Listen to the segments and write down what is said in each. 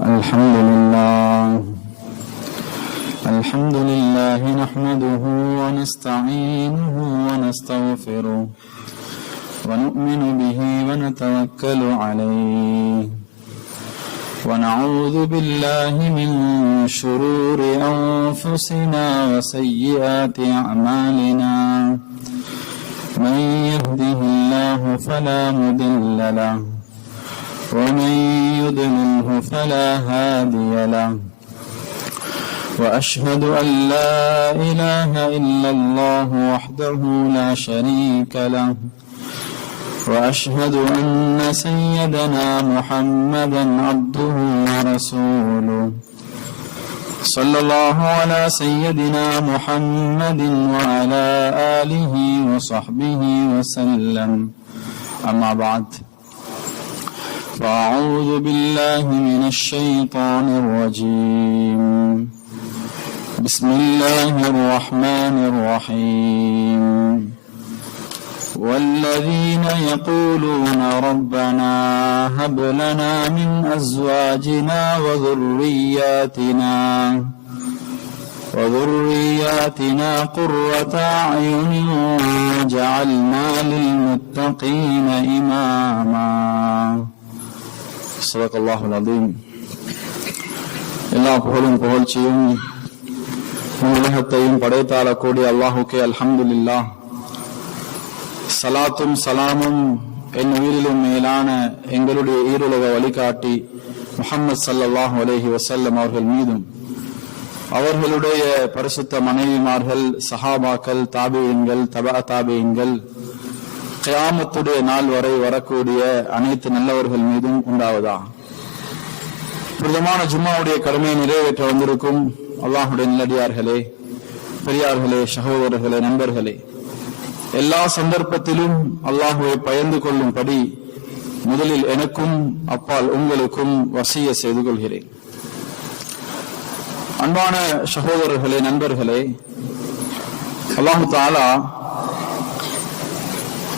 الحمد لله نحمده ونستعينه ونستغفره ونؤمن به ونتوكل عليه ونعوذ بالله من شرور أنفسنا وسيئات أعمالنا من يهده الله فلا مضل له ومن يضلله فلا هادي له وأشهد أن لا إله إلا الله وحده لا شريك له وأشهد أن سيدنا محمدا عبده ورسوله صلى الله على سيدنا محمد وعلى آله وصحبه وسلم أما بعد فأعوذ بالله من الشيطان الرجيم بسم الله الرحمن الرحيم والذين يقولون ربنا هب لنا من أزواجنا وذرياتنا قرة أعين وجعلنا للمتقين إماما صدق الله العظيم. எல்லா புகழும் புகழ்ச்சியும் உலகத்தையும் படைத்தாளக்கூடிய அல்லாஹுக்கே அல்ஹம்துலில்லாஹ். சலாத்தும் சலாமும் என் உயிரிலும் மேலான எங்களுடைய ஈருலக வழிகாட்டி முஹம்மது ஸல்லல்லாஹு அலைஹி வஸல்லம் அவர்கள் மீதும் அவர்களுடைய பரிசுத்த மனைவிமார்கள், சஹாபாக்கள், தாபியீன்கள், தபா தாபியீன்கள், கியாமத்துடைய நாள் வரை வரக்கூடிய அனைத்து நல்லவர்கள் மீதும் உண்டாவதா. பிரதமான ஜும்மாவுடைய கடமையை நிறைவேற்ற வந்திருக்கும் அல்லாஹுடைய நல்லடியார்களே, பெரியார்களே, சகோதரர்களே, நண்பர்களே, எல்லா சந்தர்ப்பத்திலும் அல்லாஹுவை பயந்து கொள்ளும்படி முதலில் எனக்கும் அப்பால் உங்களுக்கும் வசிய செய்து கொள்கிறேன். அன்பான சகோதரர்களே, நண்பர்களே, அல்லாஹு தஆலா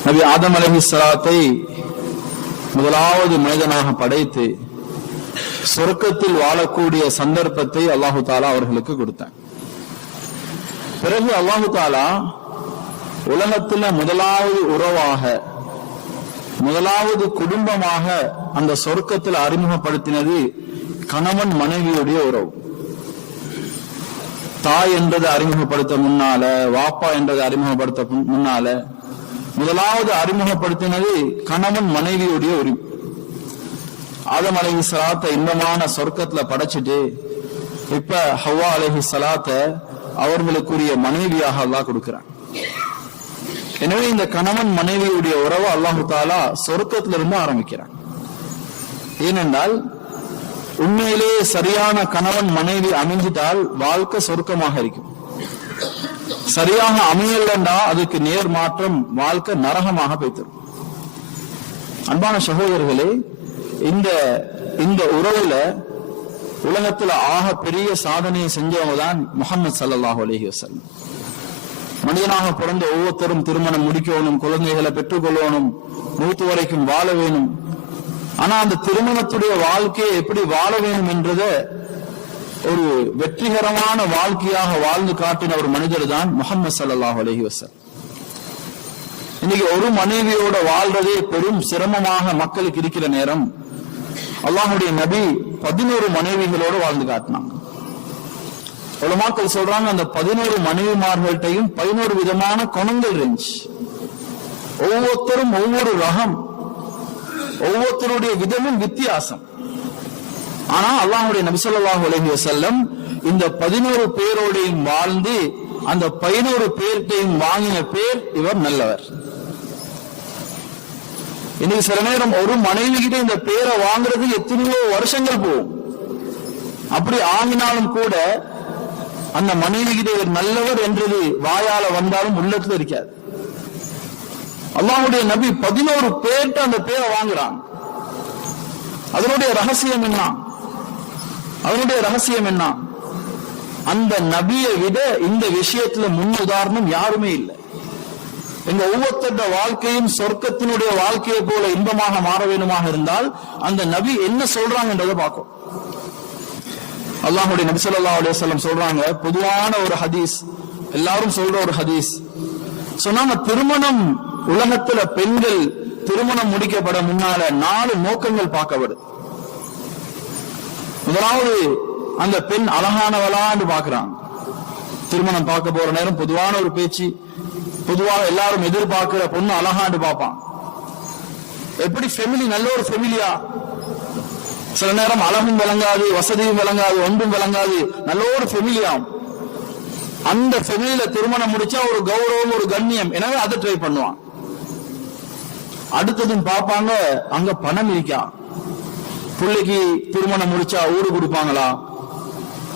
நபி ஆதம் அலைஹிஸ்ஸலாத்தை முதலாவது மனிதனாக படைத்து சொர்க்கத்தில் வாழக்கூடிய சந்தர்ப்பத்தை அல்லாஹு தஆலா அவர்களுக்கு கொடுத்தார். பிறகு அல்லாஹு தஆலா உலகத்துல முதலாவது உறவாக, முதலாவது குடும்பமாக அந்த சொர்க்கத்தில் அறிமுகப்படுத்தினது கணவன் மனைவியுடைய உறவு. தாய் என்றதை அறிமுகப்படுத்த முன்னால, வாப்பா என்றதை அறிமுகப்படுத்த முன்னால முதலாவது அறிமுகப்படுத்தினது கணவன் மனைவியுடைய உரிமை. ஆதம் அலைஹிஸ்ஸலாத்தை இன்பமான சொர்க்கத்துல படைச்சிட்டு இப்ப ஹவ்வா அலைஹிஸ்ஸலாத்தை அவர்களுக்குரிய மனைவியாக அல்லாஹ் கொடுக்கிறான். எனவே இந்த கணவன் மனைவியுடைய உறவை அல்லாஹு தஆலா சொர்க்கத்திலிருந்து ஆரம்பிக்கிறான். ஏனென்றால் உண்மையிலேயே சரியான கணவன் மனைவி அமைஞ்சிட்டால் வாழ்க்கை சொர்க்கமாக இருக்கும். சரியாக அமையலண்டா அதுக்கு நேர் மாற்றம், வாழ்க்கை நரகமாக போய்த்திரும். அன்பான சகோதரர்களே, இந்த உறவுல உலகத்துல ஆக பெரிய சாதனையை செஞ்சவங்க தான் முஹம்மது ஸல்லல்லாஹு அலைஹி வஸல்லம். மனிதனாக பிறந்த ஒவ்வொருத்தரும் திருமணம் முடிக்கணும், குழந்தைகளை பெற்றுக்கொள்ளணும், மூத்து வரைக்கும் வாழ வேணும். ஆனா அந்த திருமணத்துடைய வாழ்க்கையை எப்படி வாழ வேண்டும் என்றத ஒரு வெற்றிகரமான வாழ்க்கையாக வாழ்ந்து காட்டின ஒரு மனிதர் தான் முஹம்மது ஸல்லல்லாஹு அலைஹி வஸல்லம். இன்னைக்கு ஒரு மனைவியோட வாழ்றதே பெரும் சிரமமாக மக்களுக்கு இருக்கிற நேரம், அல்லாஹ்வுடைய நபி 11 மனைவிகளோடு வாழ்ந்து காட்டினாங்க. உலமாக்கள் சொல்றாங்க, அந்த 11 மனைவிமார்கள்ட்டையும் 11 விதமான குணங்கள் இருந்துச்சு. ஒவ்வொருத்தரும் ஒவ்வொரு ரகம், ஒவ்வொருத்தருடைய விதமும் வித்தியாசம். ஆனா அல்லாஹ்வுடைய நபி ஸல்லல்லாஹு அலைஹி வஸல்லம் இந்த 11 பேரோடையும் வாழ்ந்து அந்த 11 பேர்ட்டையும் வாங்கின பேர் இவர் நல்லவர். இன்னைக்கு சில நேரம் ஒரு மனைவி கிட்ட இந்த பேரை வாங்குறது எத்தனையோ வருஷங்கள் போகும். அப்படி ஆகினாலும் கூட அந்த மனைவி கிட்ட இவர் நல்லவர் என்றது வாயால வந்தாலும் உள்ளத்துல இருக்காது. அல்லாஹ்வுடைய நபி 11 பேர்ட்ட அந்த பேரை வாங்குறாங்க. அதனுடைய ரகசியம் என்ன? அந்த நபியை விட இந்த விஷயத்துல முன் உதாரணம் யாருமே இல்லை. எங்க ஒவ்வொருத்தருடைய வாழ்க்கையும் சொர்க்கத்தினுடைய வாழ்க்கையை போல இன்பமாக மாற வேண்டுமாக இருந்தால் அந்த நபி என்ன சொல்றாங்கன்றதை பார்க்கும். அல்லாஹ்வுடைய நபி ஸல்லல்லாஹு அலைஹி வஸல்லம் சொல்றாங்க, பொதுவான ஒரு ஹதீஸ், எல்லாரும் சொல்ற ஒரு ஹதீஸ் சொன்னாங்க, திருமணம் உலகத்துல பெண்கள் திருமணம் முடிக்கப்பட முன்னால 4 நோக்கங்கள் பார்க்கப்படுது. முதலாவது, அந்த பெண் அழகானவளான்னு பாக்குறாங்க. திருமணம் பார்க்க போற நேரம் பொதுவான ஒரு பேச்சு, பொதுவாக எல்லாரும் எதிர்பார்க்கிற பொண்ணு அழகாண்டு பார்ப்பான். எப்படி ஃபெமிலி, நல்ல ஒரு ஃபெமிலியா, சில நேரம் அழகும் விளங்காது, வசதியும் விளங்காது, ஒன்றும் விளங்காது, நல்ல ஒரு ஃபெமிலியாம். அந்த ஃபெமிலியில திருமணம் முடிச்சா ஒரு கௌரவம், ஒரு கண்ணியம், எனவே அதை ட்ரை பண்ணுவான். அடுத்ததும் பார்ப்பாங்க, அங்க பணம் இருக்கா, பிள்ளைக்கு திருமணம் முடிச்சா ஊடு கொடுப்பாங்களா,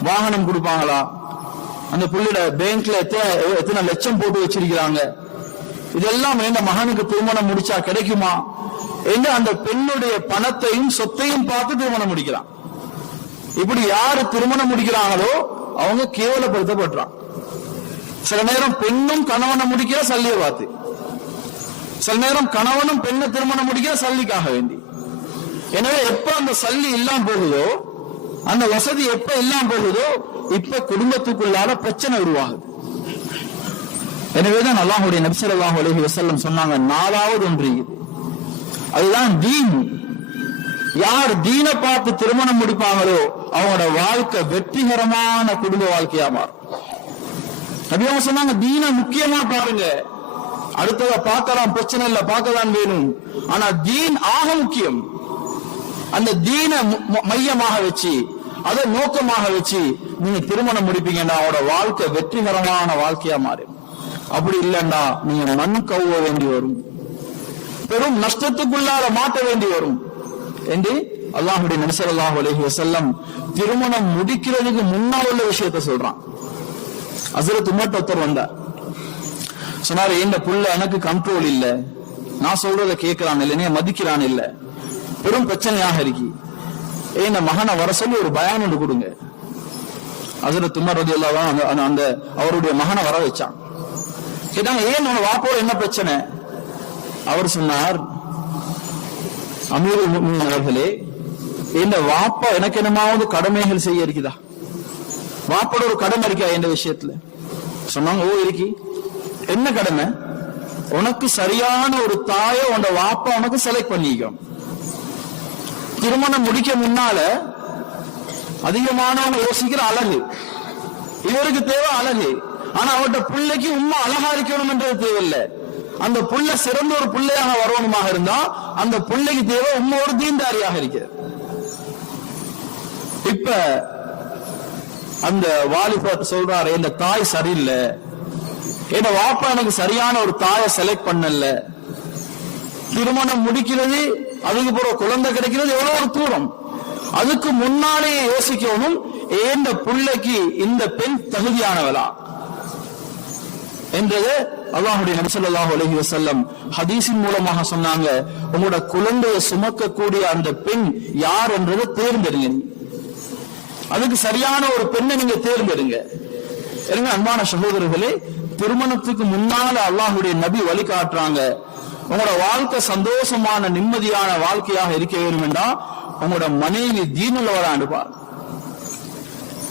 வாகனம் கொடுப்பாங்களா, அந்த புள்ளிட பேங்க்ல எத்தனை லட்சம் போட்டு வச்சிருக்கிறாங்க, இதெல்லாம் இந்த மகனுக்கு திருமணம் முடிச்சா கிடைக்குமா என்று அந்த பெண்ணுடைய பணத்தையும் சொத்தையும் பார்த்து திருமணம் முடிக்கிறான். இப்படி யாரு திருமணம் முடிக்கிறாங்களோ அவங்க கேவலப்படுத்தப்படுறான். சில நேரம் பெண்ணும் கணவனை முடிக்கிற சல்லியை பார்த்து, சில நேரம் கணவனும் பெண்ணை திருமணம் முடிக்கிற சல்லிக்காக வேண்டி. எனவே எப்ப அந்த சல்லி இல்லாம போகுதோ, அந்த வசதி எப்ப இல்லாம போகுதோ, இப்ப குடும்பத்துக்குள்ளால பிரச்சனை உருவாகுது. எனவேதான் அல்லாஹ்வுடைய நபி ஸல்லல்லாஹு அலைஹி வஸல்லம் சொன்னாங்க, 4வது ஒன்று இது, அதுதான் தீன். யார் தீனை பார்த்து திருமணம் முடிப்பாங்களோ அவங்களோட வாழ்க்கை வெற்றிகரமான குடும்ப வாழ்க்கையா மாறும். நபி அவங்க சொன்னாங்க, தீனை முக்கியமா பாருங்க, அடுத்தத பார்க்கலாம், பிரச்சனை இல்ல, பார்க்கதான் வேணும், ஆனா தீன் ஆக முக்கியம். அந்த தீனை மையமாக வச்சு, அதை நோக்கமாக வச்சு நீங்க திருமணம் முடிப்பீங்கன்னா அவரோட வாழ்க்கை வெற்றிகரமான வாழ்க்கையா மாறும். அப்படி இல்லைன்னா நீங்க மண் கவ்வ வேண்டி வரும், பெரும் நஷ்டத்துக்குள்ளார மாட்ட வேண்டி வரும் என்று அல்லாஹ்வுடைய நபி ஸல்லல்லாஹு அலைஹி வஸல்லம் திருமணம் முடிக்கிறதுக்கு முன்னால் உள்ள விஷயத்தை சொல்றான். ஹஜ்ரத் உமர் ஒருத்தர் வந்தார், சொன்னாரு, இந்த புள்ள எனக்கு கண்ட்ரோல் இல்ல, நான் சொல்றதை கேட்கிறான் இல்ல, நீ மதிக்கிறான் இல்ல, பெரும் பிரச்சனையாக இருக்கு, இந்த மகனை வர சொல்லி ஒரு பயான் ஒன்று கொடுங்க. ஹஜ்ரத் உமர் ரலியல்லாஹு அன்ஹு அந்த அவருடைய மகனை வர வச்சான். கேட்டாங்க, ஏன் உன வாப்போட என்ன பிரச்சனை? அவர் சொன்னார், அமீருல் முஃமினீன் அவர்களே, இந்த வாப்பா எனக்கு என்னமாவது கடமைகள் செய்ய இருக்குதா? வாப்போட ஒரு கடமை இருக்கா இந்த விஷயத்துல? சொன்னாங்க, ஓ இருக்கி. என்ன கடமை? உனக்கு சரியான ஒரு தாயை உன்ட வாப்பா உனக்கு செலக்ட் பண்ணிக்கும். திருமணம் முடிக்க முன்னால அதிகமானவங்க யோசிக்கிற அழகு, இவருக்கு தேவை அழகு, ஆனா அவர்கிட்ட பிள்ளைக்கு உண்மை அழகா இருக்கணும் என்றது தேவையில்லை. அந்த புள்ள சிறந்த ஒரு பிள்ளையாக வரணுமாக இருந்தா அந்த பிள்ளைக்கு தேவை உண்மை ஒரு தீன்தாரியாக இருக்கிறது. இப்ப அந்த வாலிபர் சொல்றாரு, இந்த தாய் சரியில்லை, என் வாப்பா எனக்கு சரியான ஒரு தாயை செலக்ட் பண்ணல, திருமணம் முடிக்கிறது, அதுக்கு பிறகு குழந்தை கிடைக்கிறது எவ்வளவு ஒரு தூரம், அதுக்கு முன்னாலே யோசிக்கணும், இந்த பிள்ளைக்கு இந்த பெண் தகுதியானவளா என்றது அல்லாஹ்வுடைய நபி ஸல்லல்லாஹு அலைஹி வஸல்லம் ஹதீஸின் மூலமாக சொன்னாங்க. உங்களோட குழந்தையை சுமக்கக்கூடிய அந்த பெண் யார் என்றதை தேர்ந்தெடுங்க, அதுக்கு சரியான ஒரு பெண்ணை நீங்க தேர்ந்தெடுங்க. அன்பான சகோதரர்களே, திருமணத்துக்கு முன்னால அல்லாஹ்வுடைய நபி வழிகாட்டுறாங்க, உங்களோட வாழ்க்கை சந்தோஷமான நிம்மதியான வாழ்க்கையாக இருக்க வேண்டும் என்றால் உங்களோட மனைவி தீனுள்ளவரான்னு பாரு,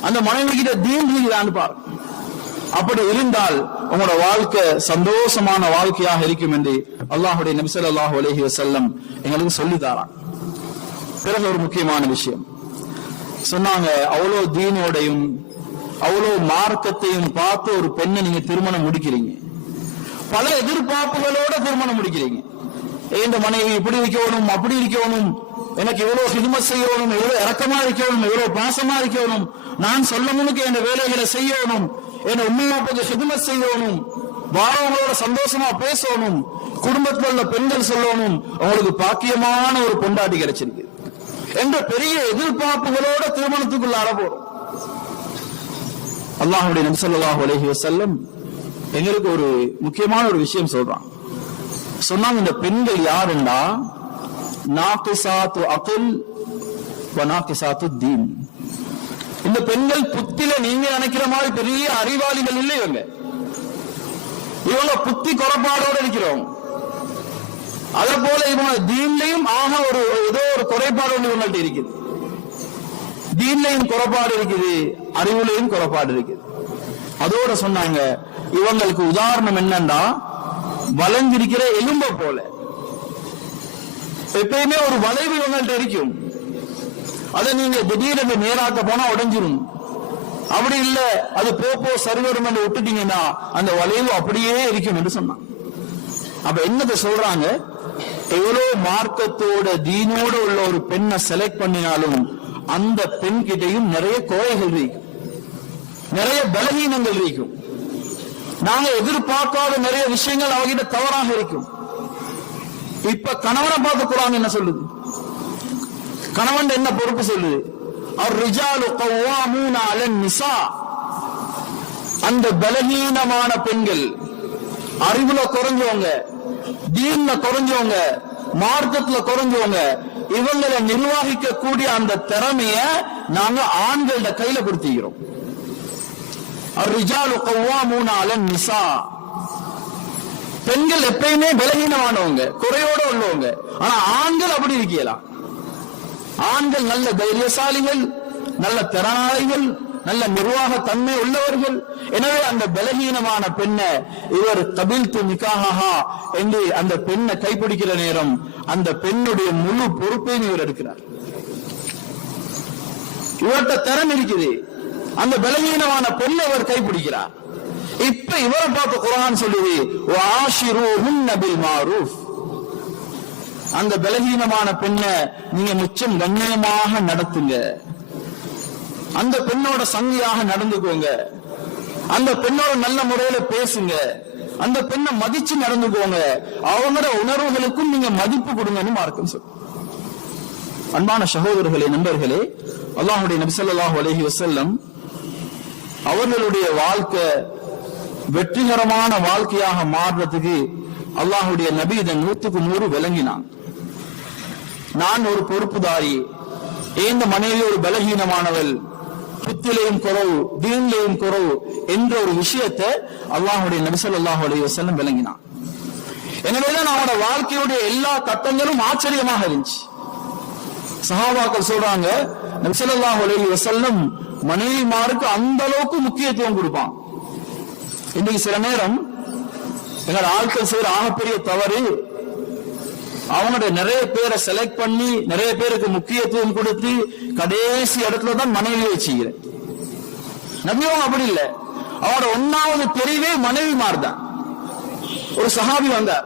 அந்த மனைவி கிட்ட தீன் இருக்குதான்னு பாரு. அப்படி இருந்தால் உங்களோட வாழ்க்கை சந்தோஷமான வாழ்க்கையாக இருக்கும் என்று அல்லாஹ்வுடைய நபி ஸல்லல்லாஹு அலைஹி வஸல்லம் எங்களுக்கு சொல்லி தரான். பிறகு ஒரு முக்கியமான விஷயம் சொன்னாங்க, அவ்வளோ தீனோடையும் அவ்வளோ மார்க்கத்தையும் பார்த்து ஒரு பெண்ணை நீங்க திருமணம் முடிக்கிறீங்க, பல எதிர்பார்ப்புகளோட திருமணம் முடிக்கிறீங்க. இந்த மனைவி இப்படி இருக்கணும், அப்படி இருக்கணும், எனக்கு இவ்வளவு ஹிதுமத் செய்யணும், இவ்வளவு இறக்கமா இருக்கணும், இவ்வளவு பாசமா இருக்கணும், நான் சொல்லணும்னுக்கு என் வேலைகளை செய்யணும், என் உண்மையாப்பது ஹிதுமத் செய்யணும், வாரவங்களோட சந்தோஷமா பேசணும், குடும்பத்தில் உள்ள பெண்கள் சொல்லணும் அவங்களுக்கு பாக்கியமான ஒரு பொண்டாட்டி கிடைச்சிருக்கு என்ற பெரிய எதிர்பார்ப்புகளோட திருமணத்துக்குள்ள போறோம். அல்லாஹ்வுடைய நபி ஸல்லல்லாஹு அலைஹி வஸல்லம் எங்களுக்கு ஒரு முக்கியமான ஒரு விஷயம் சொல்றான். சொன்னாங்க, இந்த பெண்கள் யாருன்னா நாகிசாத்து அக்ல் வ நாகிசாத்து தீன். இந்த பெண்கள் புத்தில நீங்க நினைக்கிற மாதிரி பெரிய அறிவாளிகள் இல்லை, இவங்க இவங்க புத்தி குறைபாடோடு இருக்கிறோம். அதே போல இவங்க தீன்லையும் ஒரு ஏதோ ஒரு குறைபாடு ஒன்று இவங்கள்ட்ட இருக்குது. தீன்லையும் குறைபாடு இருக்குது, அறிவுலையும் குறைபாடு இருக்குது. அதோட சொன்னாங்க இவங்களுக்கு உதாரணம் என்னன்னா வளைஞ்சிருக்கிற எலும்ப போல. எப்பயுமே ஒரு வளைவு இவங்கள்ட்ட இருக்கும். அதை நீங்க திடீரென்று நேராக்க போனா உடைஞ்சிரும். அப்படி இல்ல அது போ சரிவரும் என்று விட்டுட்டீங்கன்னா அந்த வளைவு அப்படியே இருக்கும் என்று சொன்னான். அப்ப என்னதை சொல்றாங்க, எவ்வளவு மார்க்கத்தோட தீனோட உள்ள ஒரு பெண்ணை செலக்ட் பண்ணினாலும் அந்த பெண் கிட்டையும் நிறைய குறைகள் இருக்கும், நிறைய பலகீனங்கள் இருக்கும். நாங்க எதிர்பார்க்காத நிறைய விஷயங்கள் அவகிட்ட தவறாக இருக்கும். இப்ப கணவனை பார்த்து குர்ஆன் என்ன சொல்லுது? கணவன் என்ன பொறுப்பு சொல்லுது? அர்-ரிஜாலு கவ்வாமூன அலன் நிசா. அந்த பலகீனமான பெண்கள், அறிவுல குறைஞ்சவங்க, தீன்ல குறைஞ்சவங்க, மார்க்கத்துல குறைஞ்சவங்க, இவங்களை நிர்வகிக்க கூடிய அந்த திறமைய நாங்க ஆண்களோட கையில கொடுத்துக்கிறோம். அர்-ரிஜாலு கவ்வாமூன அலன் நிசா. பெண்கள் எப்பயுமே பலகீனமானவங்க, குறையோட உள்ளவங்க. ஆனா ஆண்கள் அப்படி இருக்கலாம். ஆண்கள் நல்ல தைரியசாலிகள், நல்ல திறனாளிகள், நல்ல நிர்வாக தன்மை உள்ளவர்கள். எனவே அந்த பலகீனமான பெண்ணை இவர் கபில்து நிகாஹா என்று அந்த பெண்ணை கைப்பிடிக்கிற நேரம் அந்த பெண்ணுடைய முழு பொறுப்பையும் இவர் எடுக்கிறார். இவர்கிட்ட திறன் இருக்குது, அந்த பலகீனமான பெண்ணை இவர் கைப்பிடிக்கிறார். இப்ப இவரை பார்த்து குர்ஆன் சொல்லுது வஆஷிரூஹுன்ன பில் மாரூஃப். அந்த பலகீனமான பெண்ணை நீங்க மிச்சம் கண்ணியமாக நடத்துங்க, அந்த பெண்ணோட சங்கியாக நடந்துக்கோங்க, அந்த பெண்ணோட நல்ல முறையில பேசுங்க, அந்த பெண்ணை மதிச்சு நடந்துக்கோங்க, அவங்களோட உணர்வுகளுக்கும் நீங்க மதிப்பு கொடுங்கன்னு மார்க்கம் சொல்லு. அன்பான சகோதரர்களே, நண்பர்களே, அல்லாஹ்வுடைய நபி ஸல்லல்லாஹு அலைஹி வஸல்லம் அவர்களுடைய வாழ்க்கை வெற்றிகரமான வாழ்க்கையாக மாறுறதுக்கு அல்லாஹ்வுடைய நபி இதை 100க்கு 100 விளங்கினான். நான் ஒரு பொறுப்புதாரி, இந்த மனைவி ஒரு பலகீனமானவள், புத்திலையும் குறவு, தீன்லையும் குறவு என்ற ஒரு விஷயத்தை அல்லாஹ்வுடைய நபி ஸல்லல்லாஹு அலைஹி வஸல்லம் விளங்கினான். எனவேதான் அவனோட வாழ்க்கையுடைய எல்லா கட்டங்களும் ஆச்சரியமாக இருந்துச்சு. சஹாபாக்கள் சொல்றாங்க, நபி ஸல்லல்லாஹு அலைஹி வஸல்லம் மனைவிமாருக்கு அந்த அளவுக்கு முக்கியத்துவம் கொடுப்பான். இன்னைக்கு சில நேரம் எங்களோட ஆட்கள் செய்யற ஆகப்பெரிய தவறு, அவங்களுடைய நிறைய பேரை செலக்ட் பண்ணி நிறைய பேருக்கு முக்கியத்துவம் கொடுத்து கடைசி இடத்துல தான் மனைவியை வச்சுக்கிறேன். நபியும் அப்படி இல்லை, அவனோட 1வது தெரிவே மனைவி மாறுதான். ஒரு சஹாபி வந்தார்,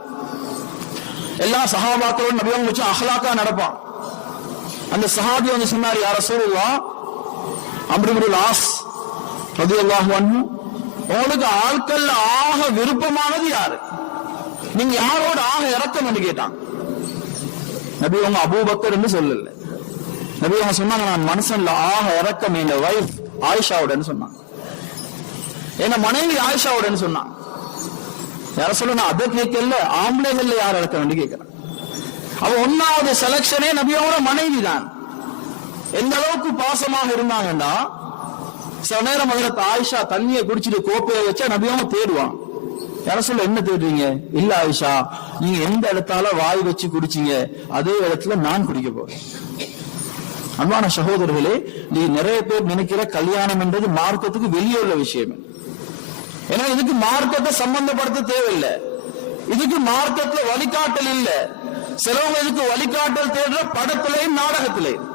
எல்லா சஹாபாக்களோட நபியும் வச்சு அஹ்லாக்கா நடப்பான். அந்த சஹாபி வந்து சொன்னார், யா ரசூலுல்லாஹ், அம்ர் இப்னு ஆஸ் ரலியல்லாஹு அன்ஹு, உங்களுக்கு ஆட்கள் ஆக விருப்பமானது யாரு? நீங்க யாரோட ஆக இறக்கம் என்று கேட்டான். நபி அவங்க அபூபக்கர் என்று சொல்லல. நபி அவங்க சொன்னாங்க, நான் மனுஷன்ல ஆக இறக்கம் என் வைஃப் ஆயிஷாவுடன் சொன்னாங்க, என்ன மனைவி ஆயிஷாவுடன் சொன்னாங்க. யார சொல்ல அதை கேட்கல, ஆம்பளைகள்ல யார் இறக்கம் என்று கேட்கிறேன். அவ 1வது செலக்ஷனே நபியோட மனைவி தான். எந்த அளவுக்கு பாசமாக இருந்தாங்கன்னா, சில நேரம் முதல்ல ஆயிஷா தண்ணியை குடிச்சிட்டு கோப்பையை வச்சா நபியாவும் தேடுவான். யார சொல்ல என்ன தேடுறீங்க? இல்ல ஆயிஷா, நீங்க எந்த இடத்தால வாய் வச்சு குடிச்சீங்க அதே இடத்துல நான் குடிக்க போறேன். அன்பான சகோதரர்களே, நீ நிறைய பேர் நினைக்கிற கல்யாணம் என்றது மார்க்கத்துக்கு வெளியே உள்ள விஷயம். ஏன்னா இதுக்கு மார்க்கத்தை சம்பந்தப்படுத்த தேவையில்லை, இதுக்கு மார்க்கத்துல வழிகாட்டல் இல்ல. சிலவங்க இதுக்கு வழிகாட்டல் தேடுற படத்திலையும் நாடகத்திலையும்.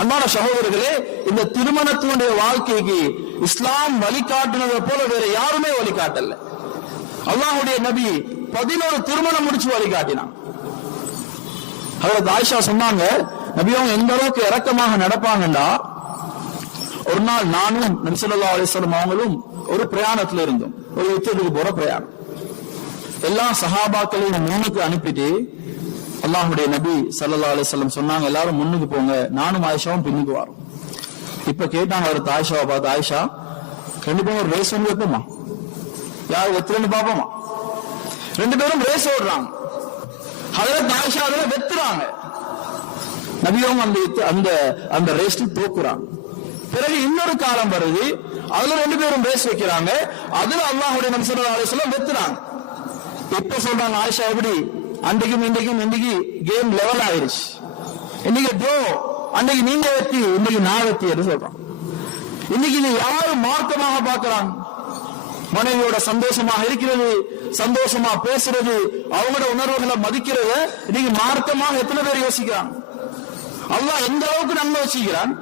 அன்பான சகோதரர்களே, இந்த திருமணத்தினுடைய வாழ்க்கைக்கு இஸ்லாம் வழிகாட்டினதை போல வேற யாருமே வழிகாட்டல. அல்லாஹ்வுடைய நபி 11 திருமணம் முடிச்சு வழிகாட்டினான். ஹஜ்ரத் ஆயிஷா சொன்னாங்க, நபி அவங்க எந்த அளவுக்கு இரக்கமாக நடப்பாங்கண்டா, ஒரு நாள் நானும் நபி ஸல்லல்லாஹு அலைஹி வஸல்லம் அவங்களும் ஒரு பிரயாணத்துல இருந்தோம், ஒரு யுத்தத்துக்கு போற பிரயாணம். எல்லா சஹாபாக்களையும் முன்னுக்கு அனுப்பிட்டு அல்லாஹ்வுடைய நபி ஸல்லல்லாஹு அலைஹி வஸல்லம் சொன்னாங்க, எல்லாரும் முன்னுக்கு போங்க, நானும் ஆயிஷாவும் பின்னுக்கு வரோம். இப்ப கேட்டாங்க அவருக்கு ஆயிஷாவை பார்த்து, ஆயிஷா 2 பேரும் ஒரு ரேஸ் ஒன்று வைப்போமா, யார் வெத்துறன்னு பாப்போமா? 2 பேரும் ரேஸ் ஓடுறாங்க. ஹஜ்ரத் ஆயிஷா அதுல வெத்துறாங்க. நபியும் அந்த ரேஸ்ல தோக்குறாங்க. பிறகு இன்னொரு காலம் வருது, அதுல 2 பேரும் பேச வைக்கிறாங்க, அதுல அல்லாஹ்வுடைய நபி ஸல்லல்லாஹு அலைஹி வஸல்லம் வெத்துறாங்க. இப்ப சொல்றாங்க ஆயிஷா எப்படி அன்றைக்கும் இன்னைக்கு கேம் லெவல் ஆயிருச்சு, இன்னைக்கு ட்ரோ, அன்னைக்கு நீங்க வெற்றி இன்னைக்கு நான் வெற்றி என்று சொல்றான். இன்னைக்கு இது யாரு மார்க்கமாக பார்க்கிறாங்க? மனைவியோட சந்தோஷமாக இருக்கிறது, சந்தோஷமா பேசுறது, அவங்களோட உணர்வுகளை மதிக்கிறது இன்னைக்கு மார்க்கமாக எத்தனை பேர் யோசிக்கிறாங்க? அல்லாஹ் எந்த அளவுக்கு நன்மை வச்சுக்கிறான்?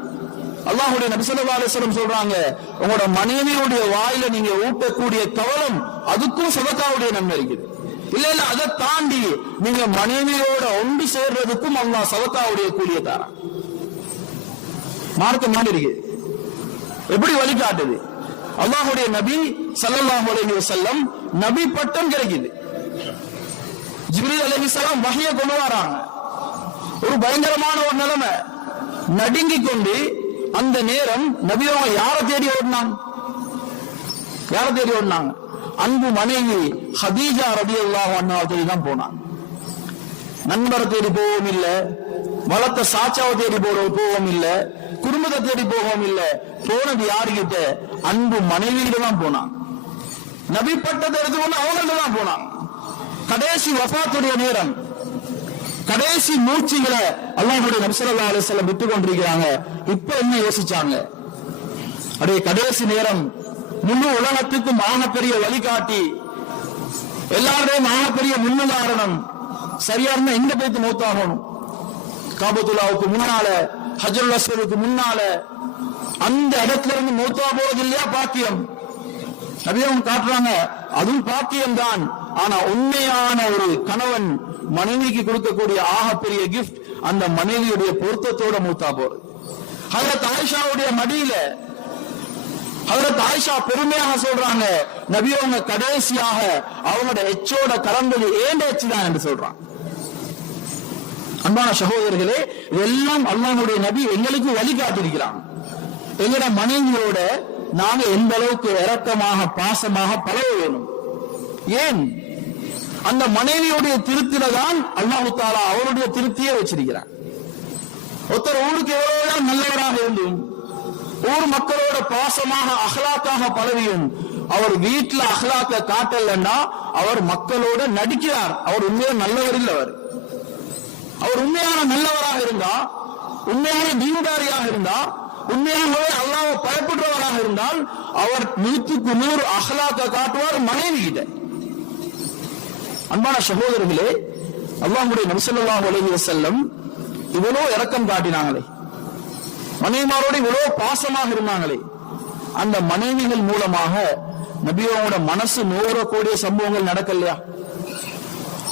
அல்லாஹ்வுடைய நபி ஸல்லல்லாஹு அலைஹி வஸல்லம் சொல்றாங்க, உங்களோட மனைவியுடைய வாயில நீங்க ஊட்டக்கூடிய கவலம் அதுக்கும் சதகாவுடைய நன்மை இருக்குது. இல்ல அதை தாண்டி நீங்க மனைவியோட ஒன்று சேர்றதுக்கும் அல்லாஹ் சதகாவுடைய கூலியை தாரான். மார்க்கம் மாதிரி இருக்கு. எப்படி வழிகாட்டுது? அல்லாஹ்வுடைய நபி ஸல்லல்லாஹு அலைஹி வஸல்லம் நபி பட்டம் கிடைக்குது. ஜிப்ரீல் அலைஹிஸ்ஸலாம் வஹியை கொண்டு வராங்க. ஒரு பயங்கரமான ஒரு நிலைமை, நடுங்கிக் கொண்டு அந்த நேரம் நபி அவங்க யாரை தேடி ஓடினாங்க? அன்பு மனைவி ஹதீஜா ரலியல்லாஹு அன்ஹா தேடி தான் போனாங்க. நண்பரை தேடி போகவும் இல்லை, வளர்த்த சாச்சாவை தேடி போகவும் இல்லை, குடும்பத்தை தேடி போகவும் இல்லை. போனது யாருகிட்ட? அன்பு மனைவியிட தான் போனாங்க. நபி பட்டத்தை எடுத்துக்கொண்டு அவங்கள்ட்ட தான் போனாங்க. கடைசி வஃபாத்துடைய நேரம், கடைசி மூச்சுகளை அல்லாஹ்வுடைய நபி ஸல்லல்லாஹு அலைஹி வஸல்லம் விட்டுக் கொண்டிருக்கிறாங்க. இப்ப என்ன யோசிச்சாங்க? அப்படியே கடைசி நேரம், முழு உலகத்துக்கும் ஆகப்பெரிய வழிகாட்டி, எல்லாருடையும் ஆகப்பெரிய முன்னுதாரணம், சரியா இருந்தா எங்க போய்த்து மௌத்தாகணும்? காபத்துல்லாவுக்கு முன்னால, ஹஜ்ருல் அஸ்வதுக்கு முன்னால, அந்த இடத்துல இருந்து மௌத்தா போறது இல்லையா பாக்கியம்? நபியவங்க காட்டுறாங்க, அதுவும் பாக்கியம் தான். ஆனா உண்மையான ஒரு கணவன் மனைவிக்கு கொடுக்கக்கூடிய ஆகப்பெரிய கிஃப்ட் அந்த மனைவியுடைய பொருத்தத்தோட மௌத்தா போறது. ஹஜ்ரத் ஆயிஷாவுடைய மடியில ஹஜ்ரத் ஆயிஷா பெருமையாக சொல்றாங்க, நபியவங்க கடைசியாக அவங்களோட எச்சோட கலந்தது ஏண்ட எச்சு தான் என்று சொல்றாங்க. அன்பான சகோதரர்களே, இதெல்லாம் அல்லாஹ்வுடைய நபி எங்களுக்கு வழிகாட்டியிருக்கிறாங்க. எங்களோட மனைவியோட நாங்க எந்த அளவுக்கு இரக்கமாக பாசமாக பழக வேணும். ஏன்? அந்த மனைவியுடைய திருத்தில தான் அல்லாஹ் தஆலா அவருடைய திருப்தியை வச்சிருக்கிறார். ஒருத்தர் ஊருக்கு எவ்வளவு நல்லவராக இருந்தும், ஊர் மக்களோட பாசமாக அஹ்லாக்காக பழவியும், அவர் வீட்டுல அஹ்லாக்க காட்டலன்னா அவர் மக்களோட நடிக்கிறார். அவர் உண்மையா நல்லவர் இல்லை. அவர் உண்மையான நல்லவராக இருந்தா, உண்மையான தீனதாரியாக இருந்தா, உண்மையாகவே அல்லாஹ்வை பயப்படுறவராக இருந்தால் அவர் 100க்கு 100 அஹ்லாக்க காட்டுவார் மனைவி கிட்ட. அன்பான சகோதரர்களே, அல்லாஹ்வுடைய நபி ஸல்லல்லாஹு அலைஹி வஸல்லம் இவ்வளவு இரக்கம் காட்டினாங்களே, மனைவிமாரோட இவ்வளவு பாசமாக இருந்தாங்களே, அந்த மனைவிகள் மூலமாக நபியோட மனசு நோறக்கூடிய சம்பவங்கள் நடக்கலையா?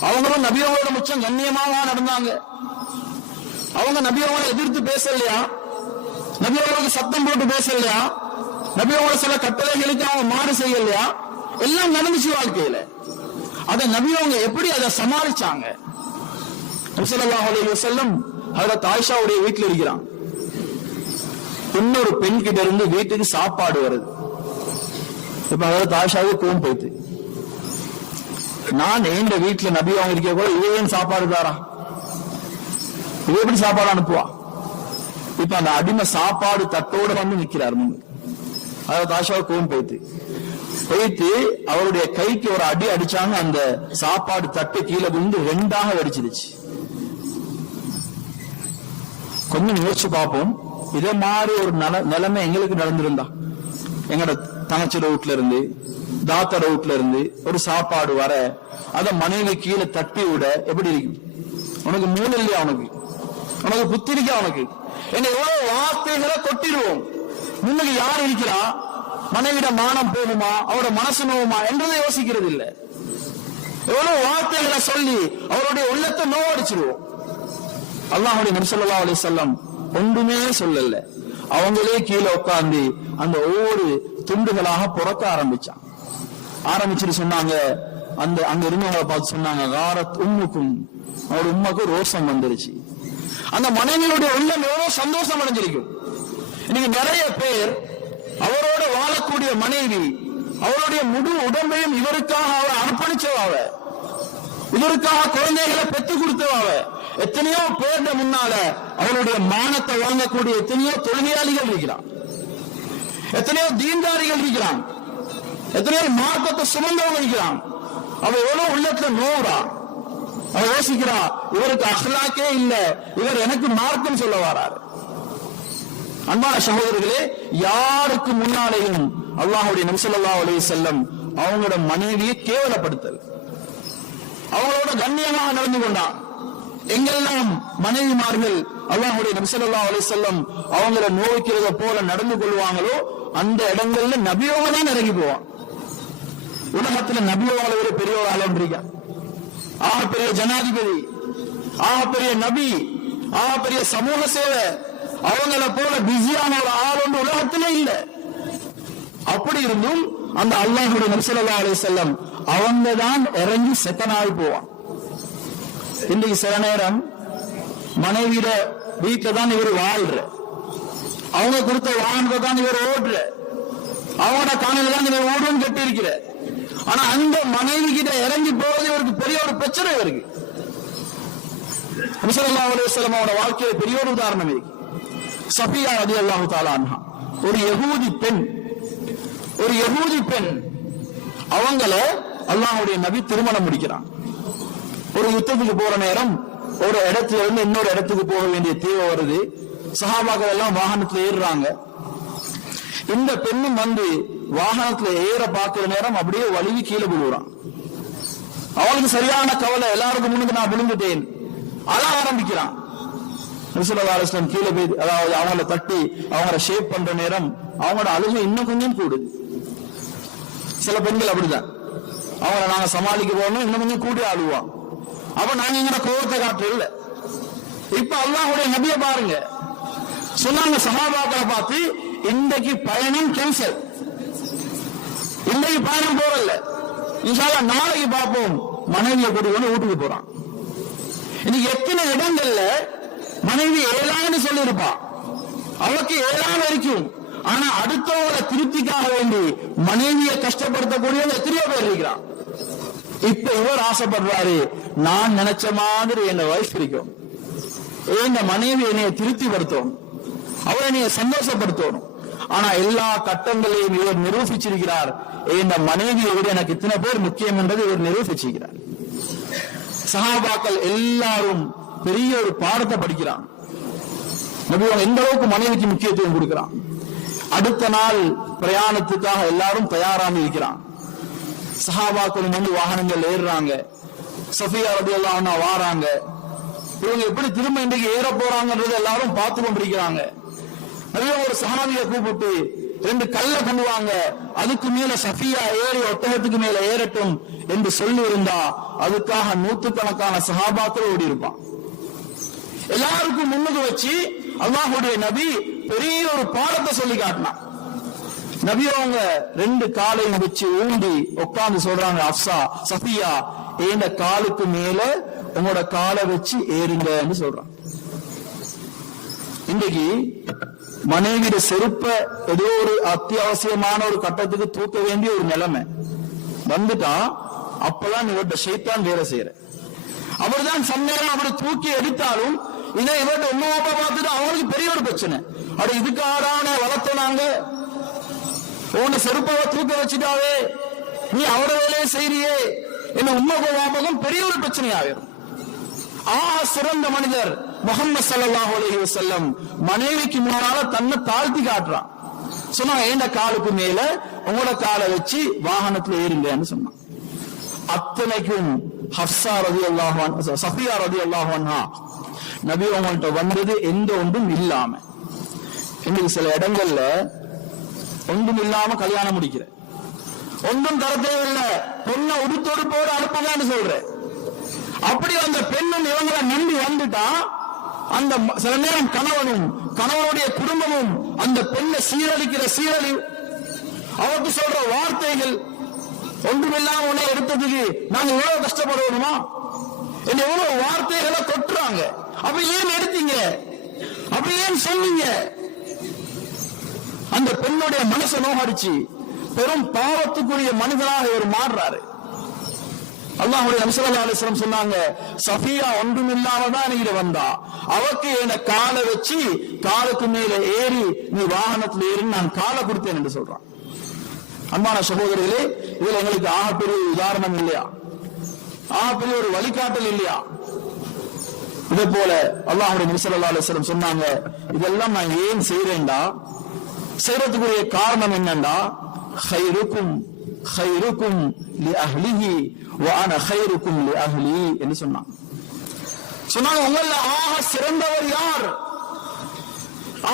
அவங்களும் நபியோட முச்சம் கண்ணியமாக நடந்தாங்க. அவங்க நபியோட எதிர்த்து பேசலையா? நபியோட சத்தம் போட்டு பேசலையா? நபியோட சில கட்டளைகளுக்கு அவங்க மாறு செய்யலையா? எல்லாம் நடந்துச்சு வாழ்க்கையில. அதை நபியோங்க எப்படி அதை சமாளிச்சாங்க? நபி ஸல்லல்லாஹு அலைஹி வஸல்லம் ஹஜ்ரத் ஆயிஷாவுடைய வீட்டில் இருக்கிறாங்க. இன்னொரு பெண் கிட்ட இருந்து வீட்டுக்கு சாப்பாடு வருது. இப்ப ஹஜ்ரத் ஆயிஷாவுக்கு கோவம் போயிட்டு, நான் எந்த வீட்டுல நபி அவங்க இருக்க கூட இவன் சாப்பாடு தாரா, இவ எப்படி சாப்பாடு அனுப்புவா? இப்ப அந்த அடிமை சாப்பாடு தட்டோட வந்து நிக்கிறார் முன்னு. ஹஜ்ரத் ஆயிஷாவுக்கு கோவம் போயிட்டு அவருடைய கைக்கு ஒரு அடி அடிச்சாங்க. அந்த சாப்பாடு தட்டு கீழே விழுந்து 2ஆக வெடிச்சிருச்சு. கொஞ்சம் யோசிச்சு பார்ப்போம், இதே மாதிரி ஒரு நிலைமை எங்களுக்கு நடந்திருந்தா, எங்கட தங்கச்சியோட வீட்டுல இருந்து தாத்தோட வீட்டுல இருந்து ஒரு சாப்பாடு வர அத மனைவி கீழே தட்டி விட எப்படி இருக்கும்? உனக்கு மூணு இல்லையா? உனக்கு புத்தி இருக்கா? உனக்கு என்ன எவ்வளவு வார்த்தைகளை கொட்டிடுவோம். முன்னுக்கு யார் இருக்கிறா? மனைவிட மானம் போகுமா, அவரோட மனசு நோவுமா என்றதை யோசிக்கிறது இல்லை. எவ்வளவு வார்த்தைகளை சொல்லி அவருடைய உள்ளத்தை நோவடிச்சிருவோம். அல்லாஹ்வுடைய நபி ஸல்லல்லாஹு அலைஹி வஸல்லம் ஒன்றுமே சொல்லல. அவங்களே கீழே உட்கார்ந்து அந்த ஒவ்வொரு துண்டுகளாக புறக்க ஆரம்பிச்சுட்டு சொன்னாங்க, அந்த அங்க இருந்தவங்களை பார்த்து சொன்னாங்க, காரத் உம்முக்கும், அவருடைய உம்மாக்கு ரோஷம் வந்துருச்சு. அந்த மனைவியுடைய உள்ளம் எவ்வளவு சந்தோஷம் அடைஞ்சிருக்கும். இன்னைக்கு நிறைய பேர் அவரோட வாழக்கூடிய மனைவி அவருடைய முழு உடம்பையும் இவருக்காக அவர் அர்ப்பணிச்சவாவ, இவருக்காக குழந்தைகளை பெற்றுக் கொடுத்தவாவ. எத்தனையோ பேர் முன்னால அவருடைய மானத்தை வாங்கக்கூடிய எத்தனையோ தொழுகையாளிகள் இருக்கிறார். எத்தனையோ தீன்தாரிகள் இருக்கிறான், எத்தனையோ மார்க்கத்தை சுமந்தவங்க இருக்கிறான். அவன் எவ்வளவு உள்ளத்துல நோவுறா, அவன் யோசிக்கிறா, இவருக்கு அஹ்லாக்கே இல்ல, இவர் எனக்கு மார்க்கம் சொல்ல வராரு. அன்பான சகோதரர்களே, யாருக்கு முன்னாலேயும் அல்லாஹ்வுடைய நபி ஸல்லல்லாஹு அலைஹி வஸல்லம் அவங்களோட மனைவியை கேவலப்படுத்தல், அவங்களோட கண்ணியமாக நடந்து கொண்டான். எங்கெல்லாம் மனைவிமார்கள் அல்லாஹ்வுடைய நபி ஸல்லல்லாஹு அலைஹி வஸல்லம் அவங்கள நோய்க்கிறத போல நடந்து கொள்வாங்களோ அந்த இடங்கள்ல நபியோட தான் இறங்கி போவான். உலகத்துல நபியோட ஒரு பெரிய ஒரு ஆளம்பிரிக்கா, ஆக பெரிய ஜனாதிபதி, ஆக பெரிய நபி, ஆக பெரிய சமூக சேவை, அவங்கள போல பிஸியான ஒரு ஆள் ஒன்று உலகத்திலே இல்ல. அப்படி இருந்தும் அந்த அல்லாஹ்வுடைய நபி ஸல்லல்லாஹு அலைஹி வஸல்லம் அவங்க தான் இறங்கி செத்தனாகி போவான். இன்றைக்கு சில நேரம் மனைவியிட வீட்டுல தான் இவர் வாழ்ற, அவங்க கொடுத்த வாகனத்தை தான் இவர் ஓடுற, அவங்களோட காணில தான் இவர் ஓடுன்னு கட்டி இருக்கிற. ஆனா அந்த மனைவி கிட்ட இறங்கி போவது இவருக்கு பெரிய ஒரு பிரச்சனை இருக்கு. நபி ஸல்லல்லாஹு அலைஹி வஸல்லம் அவரோட வாழ்க்கையில பெரிய ஒரு உதாரணம் இருக்கு. சஃபியா ரலியல்லாஹு தஆலா அன்ஹா, ஒரு யகூதி பெண், அவங்கள அல்லாஹ்வுடைய நபி திருமணம் முடிக்கிறான். ஒரு யுத்தத்துக்கு போற நேரம் ஒரு இடத்துல இருந்து இன்னொரு இடத்துக்கு போக வேண்டிய தேவை வருது. சஹாபாக்கள் எல்லாம் வாகனத்துல ஏறுறாங்க. இந்த பெண்ணும் வந்து வாகனத்துல ஏற பார்க்கிற நேரம் அப்படியே வலிவு கீழே விழுறான். அவளுக்கு சரியான கவலை, எல்லாருக்கும் முன்னுக்கு நான் விழுந்துட்டேன், அழ ஆரம்பிக்கிறான். நபி ஸல்லல்லாஹு அலைஹி வஸல்லம் கீழே போய் அதாவது அவங்கள தட்டி அவங்கள ஷேப் பண்ற நேரம் அவங்களோட அழுகை இன்னும் கொஞ்சம் கூடுது. சில பெண்கள் அப்படிதான், அவங்கள நாங்க சமாளிக்க போகணும் இன்னும் கொஞ்சம் கூடி அழுவான். அப்ப நாங்க எங்கட கோபத்தை காட்டு இல்ல. இப்ப அல்லாஹ்வுடைய நபியை பாருங்க, சொன்னாங்க சஹாபாக்களை பார்த்து, இன்றைக்கு பயணம் கேன்சல், இன்றைக்கு பயணம் போறல, இன்ஷா அல்லாஹ் நாளைக்கு பார்ப்போம். மனைவியை கூட்டிக்கொண்டு வீட்டுக்கு போறான். இன்னைக்கு எத்தனை இடங்கள்ல மனைவி ஏழான்னு சொல்லி இருப்பா, அவளுக்கு ஏழாம் வரைக்கும், ஆனா அடுத்தவங்கள திருப்திக்காக வேண்டி மனைவியை கஷ்டப்படுத்தக்கூடிய எத்தனையோ பேர் இருக்கிறான். இப்ப இவர் ஆசைப்படுறாரு, நான் நினைச்ச மாதிரி என்ன வைஃப் இருக்கும், என் மனைவி என்னைய திருப்திப்படுத்தும், அவரை என்னைய சந்தோஷப்படுத்தணும். ஆனா எல்லா கட்டங்களையும் இவர் நிரூபிச்சிருக்கிறார், என் மனைவியை விட எனக்கு இத்தனை பேர் முக்கியம் என்பதை இவர் நிரூபிச்சிருக்கிறார். சஹாபாக்கள் எல்லாரும் பெரிய ஒரு பாடத்தை படிக்கிறான். நபி எந்த அளவுக்கு மனைவிக்கு முக்கியத்துவம் கொடுக்கிறான். அடுத்த நாள் பிரயாணத்துக்காக எல்லாரும் தயாராக இருக்கிறான். சஹாபாக்களும் வந்து வாகனங்கள் ஏறுறாங்க. சஃபியா ரலியல்லாஹு அன்ஹா வாராங்க. இவங்க எப்படி திரும்ப இன்றைக்கு ஏற போறாங்கன்றது எல்லாரும் பார்த்து கொண்டிருக்கிறாங்க. நிறைய ஒரு சஹாபியை கூப்பிட்டு 2 கல்லை கொண்டு வாங்க, அதுக்கு மேல சஃபியா ஏறி ஒட்டகத்துக்கு மேல ஏறட்டும் என்று சொல்லி இருந்தா அதுக்காக நூற்றுக்கணக்கான சஹாபாக்கள் ஓடி இருப்பான். எல்லாருக்கும் முன்னுக்கு வச்சு அல்லாஹ்வுடைய நபி பெரிய ஒரு பாடத்தை சொல்லி காட்டினான். நபி அவங்க 2 காலையும் வச்சு ஊண்டி உட்கார்ந்து சொல்றாங்க, அப்சா சஃபியா இந்த காலுக்கு மேல உங்களோட காலை வச்சு ஏறுங்கன்னு சொல்றான். இன்றைக்கு மனைவியோட செருப்ப ஏதோ ஒரு அத்தியாவசியமான ஒரு கட்டத்துக்கு தூக்க வேண்டிய ஒரு நிலைமை வந்துட்டா அப்பதான் இவர்கிட்ட ஷைத்தான் வேலை செய்யற. அவர்தான் சந்தேகம், அவரை தூக்கி எடுத்தாலும் இதை இவர்கிட்ட உண்மை பார்த்துட்டு அவங்களுக்கு பெரிய ஒரு பிரச்சனை. அது இதுக்கான வளர்த்த நாங்க உன்னை செருப்பாவை தூக்க வச்சுட்டாவே, நீ அவட வேலையை செய்றியே என்ன உண்மை கோபாபகம் பெரிய ஒரு பிரச்சனையாகும். சிறந்த மனிதர் முஹம்மது ஸல்லல்லாஹு அலைஹி வஸல்லம் மனைவிக்கு முன்னால தன்னை தாழ்த்தி காட்டுறான். சொன்னா இந்த காலுக்கு மேல உங்களோட காலை வச்சு வாகனத்துல ஏறுங்கன்னு சொன்னான். அத்தனைக்கும் ஹஃப்ஸா ரலியல்லாஹு அன்ஹா, சஃபியா ரலியல்லாஹு அன்ஹா நபி அவங்கள்ட்ட வந்தது எந்த ஒன்றும் இல்லாம. இன்னைக்கு சில இடங்கள்ல ஒன்றும் இல்லாம கல்யாணம் முடிக்கிற, ஒன்றும் தரத்தே இல்லை, பொண்ணை உடுத்தொடுப்போடு அனுப்புங்கன்னு சொல்ற. அப்படி அந்த பெண்ணும் இவங்களை நம்பி வந்துட்டா அந்த சில நேரம் கணவனுடைய குடும்பமும் அந்த பெண்ணை சீரழிக்கிற சீரழி, அவருக்கு சொல்ற வார்த்தைகள், ஒன்றுமில்லாம உன்னை எடுத்ததுக்கு நாங்க எவ்வளவு கஷ்டப்படுவோமா என்ன எவ்வளவு வார்த்தைகளை கொட்டுறாங்க. அப்ப ஏன் எடுத்தீங்க, அப்ப ஏன் சொன்னீங்க? அந்த பெண்ணுடைய மனசை நோகடிச்சு பெரும் பாவத்துக்குரிய மனிதனாக இவர் மாறுறாரு. அல்லாஹ்வுடைய நபி ஸல்லல்லாஹு அலைஹி வஸல்லம் சொன்னாங்க, சஃபியா ஒன்றுமில்லாமதான் நீங்க வந்தா, அவக்கு என்ன காலை வச்சு காலுக்கு மேல ஏறி நீ வாகனத்தில் ஏறி நான் காலை கொடுத்தேன் என்று சொல்றான். அன்பான சகோதரர்களே, இதுல எங்களுக்கு ஆகப்பெரிய உதாரணம் இல்லையா? ஆகப்பெரிய ஒரு வழிகாட்டல் இல்லையா? இதே போல அல்லாஹ்வுடைய நபி ஸல்லல்லாஹு அலைஹி வஸல்லம் சொன்னாங்க, இதெல்லாம் நான் ஏன் செய்யறேன்டா, செய்யறதுக்குரிய காரணம் என்னண்டா, خيركم خيركم لأهله وأنا خيركم لأهلي என்று சொன்னாங்க. உங்கள ஆக சிறந்தவர் யார்?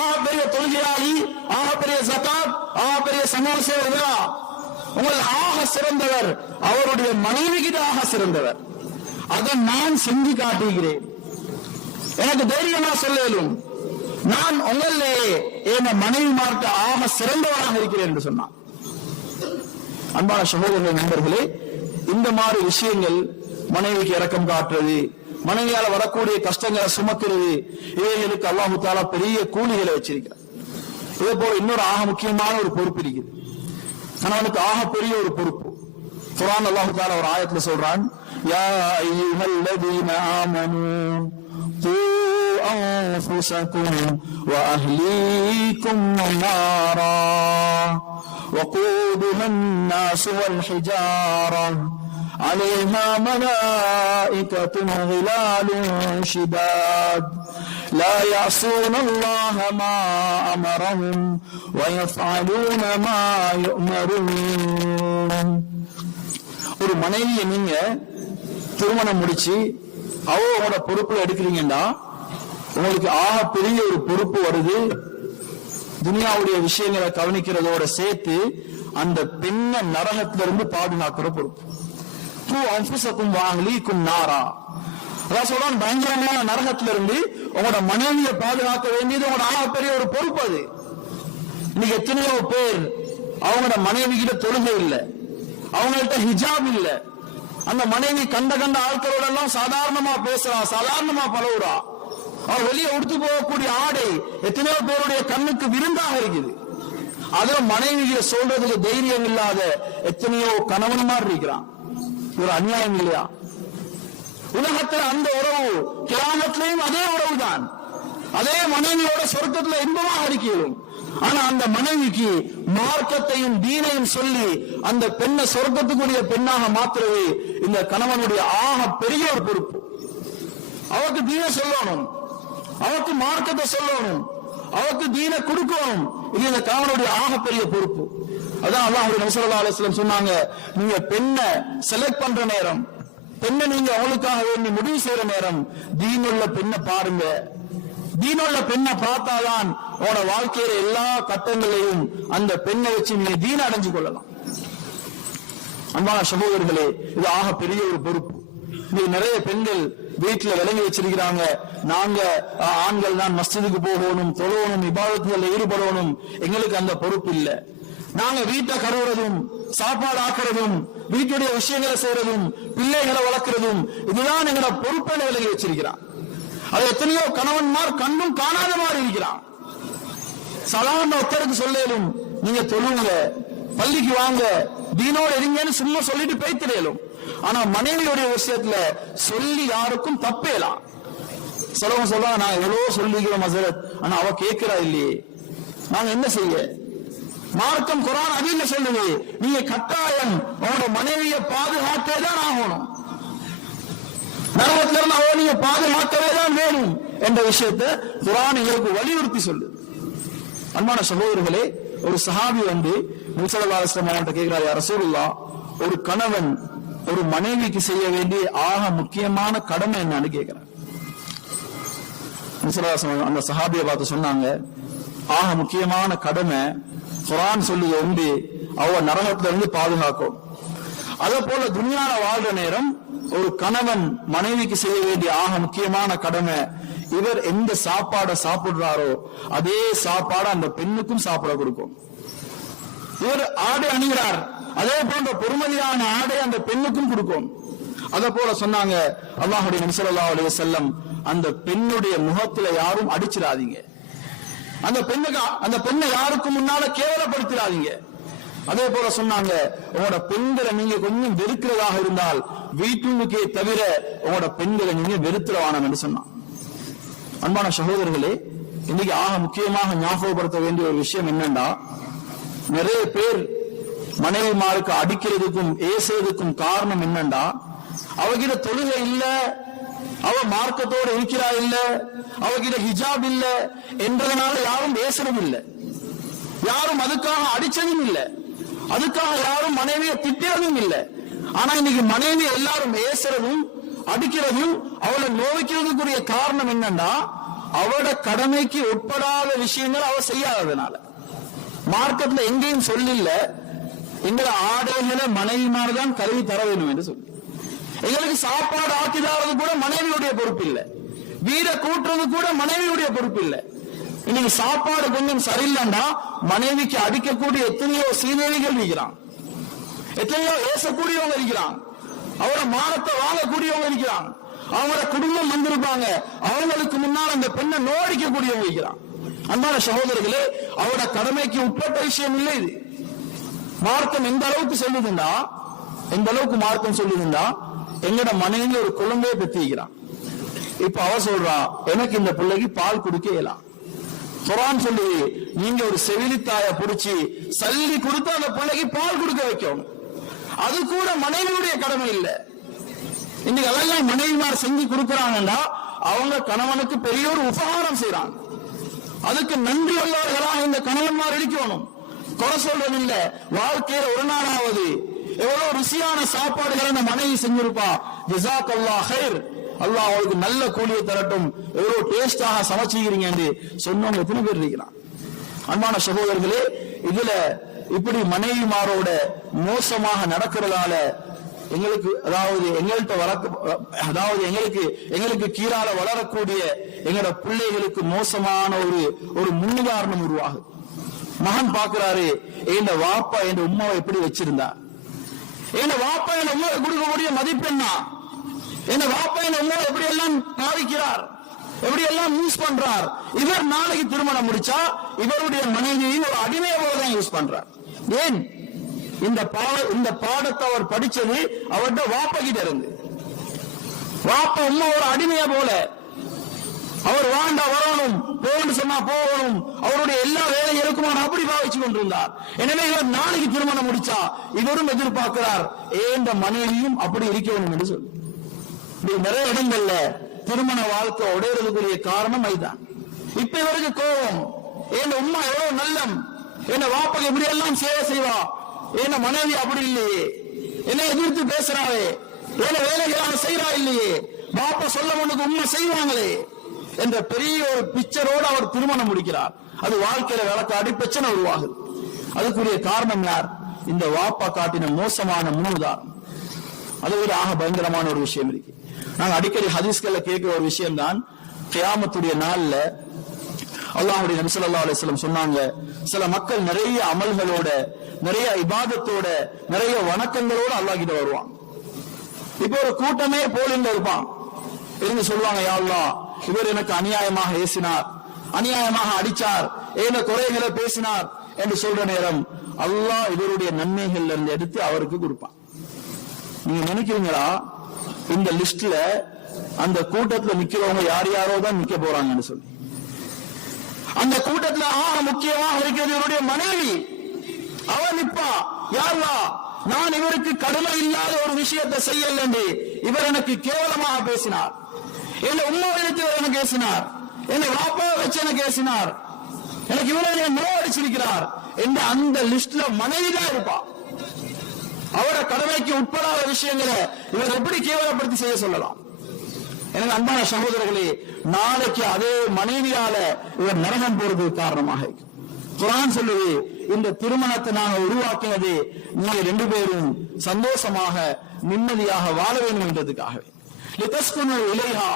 ஆக பெரிய தொழுகையாளி, ஆக பெரிய ஜகாத், ஆக பெரிய சமூக சேவகரா? உங்கள் ஆக சிறந்தவர் அவருடைய மனைவிக்கு ஆக சிறந்தவர். அதை நான் செஞ்சு காட்டுகிறேன். எனக்கு தைரியமா சொல்லும், நான் உங்களே என் மனைவி மார்க்க ஆக சிறந்தவராக இருக்கிறேன் என்று சொன்னான். அன்பான சகோதரர்கள், நண்பர்களே, இந்த மாதிரி விஷயங்கள், மனைவிக்கு இரக்கம் காட்டுறது, மனைவியால வரக்கூடிய கஷ்டங்களை சுமக்கிறது, இவைகளுக்கு அல்லாஹு தஆலா பெரிய கூலிகளை வச்சிருக்கிறார். இதே போல இன்னொரு ஆக முக்கியமான ஒரு பொறுப்பு இருக்குது. கணவனுக்கு ஆக பெரிய ஒரு பொறுப்பு. குர்ஆன் அல்லாஹு தஆலா ஒரு ஆயத்துல சொல்றான், யா அய்யுஹல்லதீன ஆமனூ கூ அன்ஃபுஸக்கும் வ அஹ்லீக்கும் நாரா وقودها الناس والحجارة عليها ملائكة غلال شداد لا يعصون الله ما أمرهم ويفعلون ما يؤمرون. ஒரு மனைவியை நீங்க திருமணம் முடிச்சு அவங்களோட பொறுப்புல எடுக்கிறீங்கன்னா உங்களுக்கு ஆக பெரிய ஒரு பொறுப்பு வருது. துனியாவுடைய விஷயங்களை கவனிக்கிறதோட சேர்த்து அந்த பெண்ணை நரகத்திலிருந்து பாதுகாக்கிற பொறுப்பு. நாரா, அதான் சொல்றான், பயங்கரமான நரகத்திலிருந்து உங்களோட மனைவியை பாதுகாக்க வேண்டியது உங்களோட ஆகப்பெரிய ஒரு பொறுப்பு. அது இன்னைக்கு எத்தனையோ பேர் அவங்களோட மனைவி கிட்ட தொழுகை இல்லை, அவங்கள்ட்ட ஹிஜாப் இல்ல, அந்த மனைவி கண்ட ஆட்களோட எல்லாம் சாதாரணமா பேசுறா, சாதாரணமா பழகுறா. அவன் வெளியே உடுத்து போகக்கூடிய ஆடை எத்தனையோ பேருடைய கண்ணுக்கு விருந்தாக இருக்குது. அதுல மனைவிகளை சொல்றதுக்கு தைரியம் இல்லாத எத்தனையோ கணவன்மார் இருக்கிறான். ஒரு அநியாயம் இல்லையா? உலகத்துல அந்த உறவு கியாமத்திலையும் அதே உறவு தான். அதே மனைவியோட சொர்க்கத்துல இன்பமாக இருக்கிறோம். ஆனா அந்த மனைவிக்கு மார்க்கத்தையும் தீனையும் சொல்லி அந்த பெண்ணை சொர்க்கத்துக்குரிய பெண்ணாக மாற்றுறது இந்த கணவனுடைய ஆக பெரிய ஒரு பொறுப்பு. அவருக்கு தீனை சொல்லணும், அவருக்கு மார்க்கத்தை சொல்லணும், அவருக்கு தீனை கொடுக்கணும். இது இந்த கணவனுடைய ஆக பெரிய பொறுப்பு. அதான் அல்லாஹ்வுடைய நபி ஸல்லல்லாஹு அலைஹி வஸல்லம் சொன்னாங்க, நீங்க பெண்ணை செலக்ட் பண்ற நேரம், பெண்ணை நீங்க அவளுக்காக வேண்டி முடிவு செய்யற நேரம், தீனுள்ள பெண்ணை பாருங்க. தீனுள்ள பெண்ணை பார்த்தாதான் உங்களோட வாழ்க்கையில எல்லா கட்டங்களையும் அந்த பெண்ணை வச்சு நீங்க தீன அடைஞ்சு கொள்ளலாம். அன்பான சகோதரர்களே, இது ஆக பெரிய ஒரு பொறுப்பு. இது நிறைய பெண்கள் வீட்டுல விளங்கி வச்சிருக்கிறாங்க, நாங்க ஆண்கள் தான் மஸ்ஜிதுக்கு போகணும், தொழணும், இபாதத்துல ஈடுபடணும், எங்களுக்கு அந்த பொறுப்பு இல்ல. நாங்க வீட்டை கழுவுறதும், சாப்பாடு ஆக்குறதும், வீட்டுடைய விஷயங்களை செய்யறதும், பிள்ளைகளை வளர்க்கிறதும், இதுதான் எங்களோட பொறுப்பை விளங்கி வச்சிருக்கிறான். அது எத்தனையோ கணவன்மார் கண்ணும் காணாத மாதிரி இருக்கிறான். சாதாரண ஒருத்தருக்கு சொல்லும், நீங்க தொழுங்க, பள்ளிக்கு வாங்க, தீனோடு இருங்கன்னு சும்மா சொல்லிட்டு பேய்த்திடலும். ஆனா மனைவியுடைய விஷயத்துல சொல்லி யாருக்கும் தப்பேலாம். சிலவங்க சொல்றாங்க, நான் எவ்வளவோ சொல்லிக்கிறோம் ஹஸரத், ஆனா அவ கேட்கிறா இல்லையே, நாங்க என்ன செய்ய? மார்க்கம் குர்ஆன் அதில சொல்லுது, நீங்க கட்டாயம் உங்களோட மனைவியை பாதுகாத்தே தான் ஆகணும், நரகத்துல இருந்து அவ நீங்க பாதுகாக்கவே தான் வேணும் என்ற விஷயத்தை குர்ஆன் எங்களுக்கு வலியுறுத்தி சொல்லுது. அன்பான சகோதரர்களே, ஒரு சஹாபி வந்து நபி ஸல்லல்லாஹு அலைஹி வஸல்லம் அவர்கிட்ட கேட்கிறார், யா ரசூலுல்லாஹ், ஒரு கணவன் ஒரு மனைவிக்கு செய்ய வேண்டிய ஆக முக்கியமான கடமை என்னன்னு கேட்கிறார். அந்த சஹாபியை பார்த்து சொன்னாங்க, ஆக முக்கியமான கடமை குர்ஆன் சொல்லுது உண்டு, அவ நரகத்துல இருந்து பாதுகாக்கும். அதே போல துனியால வாழ்ற நேரம் ஒரு கணவன் மனைவிக்கு செய்ய வேண்டிய ஆக முக்கியமான கடமை, இவர் எந்த சாப்பாடை சாப்பிடுறாரோ அதே சாப்பாடு அந்த பெண்ணுக்கும் சாப்பிட கொடுக்கும். இவர் ஆடை அணிகிறார், அதே போன்ற பொறுமதியான ஆடை அந்த பெண்ணுக்கும் கொடுக்கும். அத போல சொன்னாங்க அல்லாஹ்வுடைய நபி ஸல்லல்லாஹு அலைஹி வஸல்லம், அந்த பெண்ணுடைய முகத்துல யாரும் அடிச்சிடாதீங்க, அந்த பெண்ணை யாருக்கும் முன்னால கேவலப்படுத்திடாதீங்க. அதே போல சொன்னாங்க, உங்களோட பெண்களை நீங்க கொஞ்சம் வெறுக்கிறதாக இருந்தால் வீட்டுக்கே தவிர உங்களோட பெண்களை நீங்க வெறுத்துறவானம் என்று சொன்னான். அன்பான சகோதரர்களே, இன்னைக்கு ஆக முக்கியமாக ஞாபகப்படுத்த வேண்டிய ஒரு விஷயம் என்னன்னா, நிறைய பேர் மனைவிமாருக்கு அடிக்கிறதுக்கும் ஏசுறதுக்கும் காரணம் என்னன்னா, அவகிட்ட தொழுகை இல்ல, அவ மார்க்கத்தோட இருக்கிறா இல்ல, அவகிட்ட ஹிஜாப் இல்ல என்றதுனால யாரும் ஏசுறதும் இல்லை, யாரும் அதுக்காக அடிச்சதும் இல்லை, அதுக்காக யாரும் மனைவியை திட்டுறதும் இல்லை. ஆனா இன்னைக்கு மனைவி எல்லாரும் ஏசுறதும் அடிக்கிறதும் அவளை நோய்க்கிறதுக்குரிய காரணம் என்னன்னா, அவட கடமைக்கு உட்படாத விஷயங்கள் அவ செய்யாததுனால. மார்க்கத்துல எங்கேயும் சொல்லில்ல எங்களை ஆடைகளை மனைவிமார்தான் கழுவி தர வேண்டும் என்று சொல்லி. எங்களுக்கு சாப்பாடு ஆக்கிதாரது கூட மனைவியுடைய பொறுப்பு இல்லை, வீர கூட்டுறது கூட மனைவியுடைய பொறுப்பு இல்லை. இன்னைக்கு சாப்பாடு கொஞ்சம் சரியில்லைன்னா மனைவிக்கு அடிக்கக்கூடிய எத்தனையோ சீதேவிகள் இருக்கிறான், எத்தனையோ ஏசக்கூடியவங்க இருக்கிறான், அவரோட மானத்தை வாங்கக்கூடியவங்க இருக்கிறான், அவங்களோட குடும்பம் வந்திருப்பாங்க, அவங்களுக்கு முன்னால் அந்த பெண்ணை நோடிக்கக்கூடியவங்க இருக்கிறான். அன்பான சகோதரர்களே, அவரோட கடமைக்கு உட்பட்ட விஷயம் இல்லை இது. மார்க்கம் எந்த அளவுக்கு சொல்லுதுண்டா, எந்த அளவுக்கு மார்க்கம் சொல்லுதுண்டா, எங்கட மனைவி ஒரு குழந்தையை பெற்றிருக்கிறான். இப்ப அவ சொல்றா, எனக்கு இந்த பிள்ளைக்கு பால் குடிக்க இயலாம். குர்ஆன் சொல்லுது, நீங்க ஒரு செவிலித்தாய புடிச்சு சல்லி கொடுத்து அந்த பிள்ளைக்கு பால் கொடுக்க வைக்கணும். அது கூட மனைவியுடைய கடமை இல்லை. இன்னைக்கு அதெல்லாம் மனைவிமார் செஞ்சு கொடுக்கறாங்கன்னா அவங்க கணவனுக்கு பெரிய ஒரு உபகாரம் செய்யறாங்க. அதுக்கு நன்றி உள்ளவர்களாக இந்த கணவன்மார் இருக்கணும். குறை சொல்றது இல்ல, வாழ்க்கையில ஒரு நாளாவது எவ்வளவு ருசியான சாப்பாடுகளை அந்த மனைவி செஞ்சிருப்பா, ஜஸாக்கல்லாஹ் ஹைர், அல்லாஹ் அவளுக்கு நல்ல கூலியை தரட்டும், எவ்வளவு டேஸ்டாக சமைச்சிக்கிறீங்க என்று சொன்னவங்க எத்தனை பேர் இருக்கிறான். அன்பான சகோதரர்களே, இதுல இப்படி மனைவிமாரோட மோசமாக நடக்கிறதால எங்களுக்கு, அதாவது எங்களுக்கு கீழால வளரக்கூடிய எங்களோட பிள்ளைகளுக்கு மோசமான ஒரு முன்னுதாரணம் உருவாகுது. மகன் பாக்குறாரு, என் வாப்பா என் உம்மாவை எப்படி வச்சிருந்தா, என் வாப்பா என் உம்மாவை கொடுக்கக்கூடிய மதிப்பெண்ணா, என் வாப்பா என் உம்மாவை எப்படி எல்லாம் பாவிக்கிறார், எப்படி எல்லாம் யூஸ் பண்றார். இவர் நாளைக்கு திருமணம் முடிச்சா இவருடைய மனைவியை ஒரு அடிமையை போலதான் யூஸ் பண்றார். ஏன்? இந்த பாடத்தை அவர் படிச்சது அவர்கிட்ட வாப்பா கிட்ட இருந்து. வாப்பா உம்மா ஒரு அடிமையை போல, அவர் வாண்டா வரணும், போகணும் சொன்னா போகணும், அவருடைய எல்லா வேலைகளுக்கும் அவர் அப்படி பாவிச்சு கொண்டிருந்தார். எனவே இவர் நாளைக்கு திருமணம் முடிச்சா இவரும் எதிர்பார்க்கிறார், ஏந்த மனைவியும் அப்படி இருக்கணும் என்று சொல்லி. நிறைய இடங்கள்ல திருமண வாழ்க்கை உடையறதுக்குரிய காரணம் அதுதான். இப்ப இவருக்கு கோபம், என் உம்மா எவ்வளவு நல்லம், என்ன வாப்பா எப்படி எல்லாம் சேவை செய்வா, என்ன மனைவி அப்படி இல்லையே, என்ன எதிர்த்து பேசுறாவே, என்ன வேலைகளாக செய்யறா இல்லையே, பாப்பா சொல்ல முன்னுக்கு உண்மை செய்வாங்களே என்ற பெரிய ஒரு பிக்சரோடு அவர் திருமணம் முடிக்கிறார். அது வாழ்க்கையில விளக்காடி பிரச்சனை உருவாகுது. அதுக்குரிய காரணம் யார்? இந்த வாப்பா காட்டின மோசமான முன்னுதாரணம். அதை விட ஆக பயங்கரமான ஒரு விஷயம் இருக்கு. நாங்க அடிக்கடி ஹதீஸ்கள்ல கேட்கிற ஒரு விஷயம் தான், கியாமத்துடைய நாள்ல அல்லாஹ்வுடைய நபி ஸல்லல்லாஹு அலைஹி வஸல்லம் சொன்னாங்க, சில மக்கள் நிறைய அமல்களோட, நிறைய இபாதத்தோட, நிறைய வணக்கங்களோட அல்லாஹ் கிட்ட வருவாங்க. இப்ப ஒரு கூட்டமே போலிங்க இருப்பான், இருந்து சொல்லுவாங்க, யா அல்லாஹ், இவர் எனக்கு அநியாயமாக ஏசினார், அநியாயமாக அடிச்சார், ஏன குறைகளை பேசினார் என்று சொல்ற நேரம் அல்லாஹ் இவருடைய நன்மைகள்ல இருந்து எடுத்து அவருக்கு கொடுப்பான். நீங்க நினைக்கிறீங்களா இந்த லிஸ்ட்ல அந்த கூட்டத்துல நிக்கிறவங்க யார் யாரோ தான் நிக்க போறாங்கன்னு சொல்லி? அந்த கூட்டத்துல முக்கியமாக இருக்கிறது இவருடைய மனைவி. அவன் நிப்பா, யா அல்லாஹ், நான் இவருக்கு கடமை இல்லாத ஒரு விஷயத்தை செய்யல என்று இவர் எனக்கு கேவலமாக பேசினார், என்ன உம்மாவை எடுத்து எனக்கு பேசினார், என்ன வாப்பாவை வச்சு எனக்கு பேசினார், எனக்கு இவரை நோ அடிச்சிருக்கிறார் என்ற அந்த லிஸ்ட்ல மனைவிதான் இருப்பா. அவர கடமைக்கு உட்படாத விஷயங்களை இவர் எப்படி கேவலப்படுத்தி செய்ய சொல்லலாம்? எனக்கு அன்பான சகோதரர்களே, நாளைக்கு அதே மனைவியால இவர் நரகம் போறதுக்கு காரணமாக இருக்கு. குர்ஆன் சொல்லுது, இந்த திருமணத்தை நாங்க உருவாக்கினது நீங்க ரெண்டு பேரும் சந்தோஷமாக நிம்மதியாக வாழ வேண்டும் என்றதுக்காகவே. லிதஸ்குனு இலைஹா,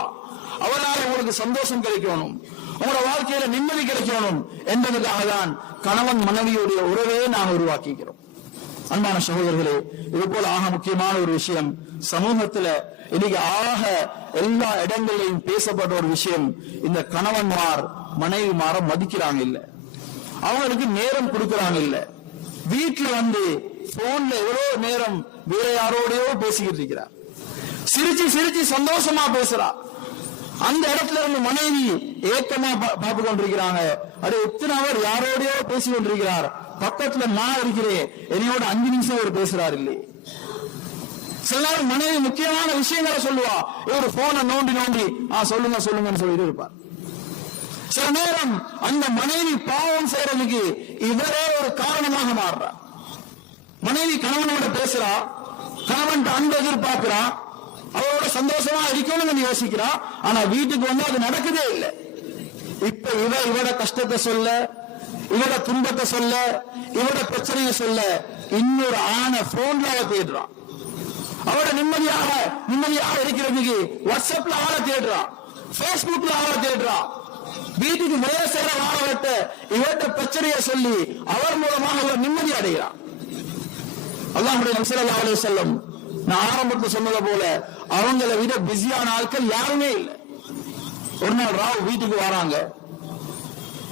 அவரால் உங்களுக்கு சந்தோஷம் கிடைக்கணும், உங்களோட வாழ்க்கையில நிம்மதி கிடைக்கணும் என்பதற்காக தான் கணவன் மனைவியுடைய உறவே நாங்கள் உருவாக்கிக்கிறோம். அன்பான சகோதரர்களே, இது போல ஆக முக்கியமான ஒரு விஷயம் சமூகத்துல இன்னைக்கு எல்லா இடங்களிலும் பேசப்பட்ட ஒரு விஷயம், இந்த கணவன்மார் மனைவிமார மதிக்கிறாங்க இல்ல, அவங்களுக்கு நேரம் கொடுக்கறாங்க இல்ல. வீட்டுல வந்து போன்ல எவ்வளவு நேரம் வேற யாரோடயோ பேசிக்கிட்டு இருக்கிறார். சிரிச்சு சிரிச்சு சந்தோஷமா பேசுறா. அந்த இடத்துல இருந்து மனைவி ஏக்கமா பார்த்து கொண்டிருக்கிறாங்க. அது எத்தனை அவர் யாரோடயோ பேசி கொண்டிருக்கிறார், பக்கத்துல நான் இருக்கிறேன், என்னையோட 5 நிமிஷம் அவர் பேசுறார் இல்லை. சில நேரம் மனைவி முக்கியமான விஷயங்களை சொல்லுவா, ஒரு போனை நோண்டி நோண்டி சொல்லுங்க சொல்லுங்கன்னு சொல்லிட்டு இருப்பார். சில நேரம் அந்த மனைவி பாவம் செய்யறதுக்கு இவரே ஒரு காரணமாக மாறுறார். மனைவி கணவனோட பேசுறா, கணவன் அன்பு எதிர்பார்க்கிறா, அவரோட சந்தோஷமா இருக்கணும்னு யோசிக்கிறா. ஆனா வீட்டுக்கு வந்து அது நடக்குதே இல்லை. இப்ப இவட கஷ்டத்தை சொல்ல, இவட துன்பத்தை சொல்ல, இவட பிரச்சனையை சொல்ல இன்னொரு ஆணை போன்ல அவ தேடுறான். அவட நிம்மதியாக இருக்கிறதுக்கு வாட்ஸ்அப்ல ஆளை தேடுறான், பேஸ்புக்ல ஆளை தேடுறான். வீட்டுக்கு வேலை செய்யற ஆளவட்ட இவட்ட பிரச்சனையை சொல்லி அவர் மூலமாக அவர் நிம்மதி அடைகிறான். அல்லாஹ்வுடைய நபி ஸல்லல்லாஹு அலைஹி வஸல்லம் நான் ஆரம்பத்தில் சொன்னது போல அவங்களை விட பிஸியான ஆட்கள் யாருமே இல்லை. ஒரு நாள் ராவ் வீட்டுக்கு வராங்க.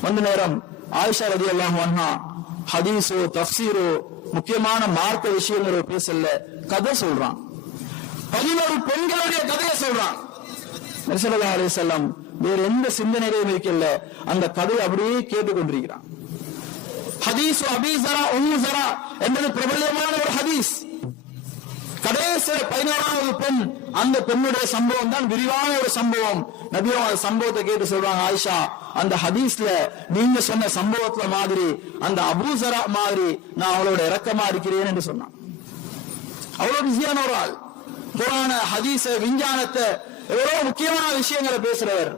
வந்த நேரம் ஆயிஷா ரலியல்லாஹு அன்ஹா ஹதீஸோ தஃப்சீரோ முக்கியமான மார்க்க விஷயங்களோ பேசல, கதை சொல்றான். 11 பெண்களுடைய கதையை சொல்றான். நபி ஸல்லல்லாஹு அலைஹி வஸல்லம் வேற எந்த சிந்தனையிலும் இருக்கல, அந்த கதையை அப்படியே கேட்டுக்கொண்டிருக்கிறான். ஹதீஸ் அபீ ஸரா உம்மு ஸரா என்பது பிரபலமான ஒரு ஹதீஸ். கடைசி 11வது பெண், அந்த பெண்ணுடைய சம்பவம் தான் விரிவான ஒரு சம்பவம். நபியும் அந்த சம்பவத்தை கேட்டு சொல்றாங்க, ஆயிஷா அந்த ஹதீஸ்ல நீங்க சொன்ன சம்பவத்துல மாதிரி அந்த அபூ ஸரா மாதிரி நான் அவளோட இரக்கமா இருக்கிறேன் என்று சொன்னான். அவ்வளவு பிஸியான ஒரு ஆள். குர்ஆன ஹதீஸ விஞ்ஞானத்தை எவ்வளவு முக்கியமான விஷயங்களை பேசுறவர்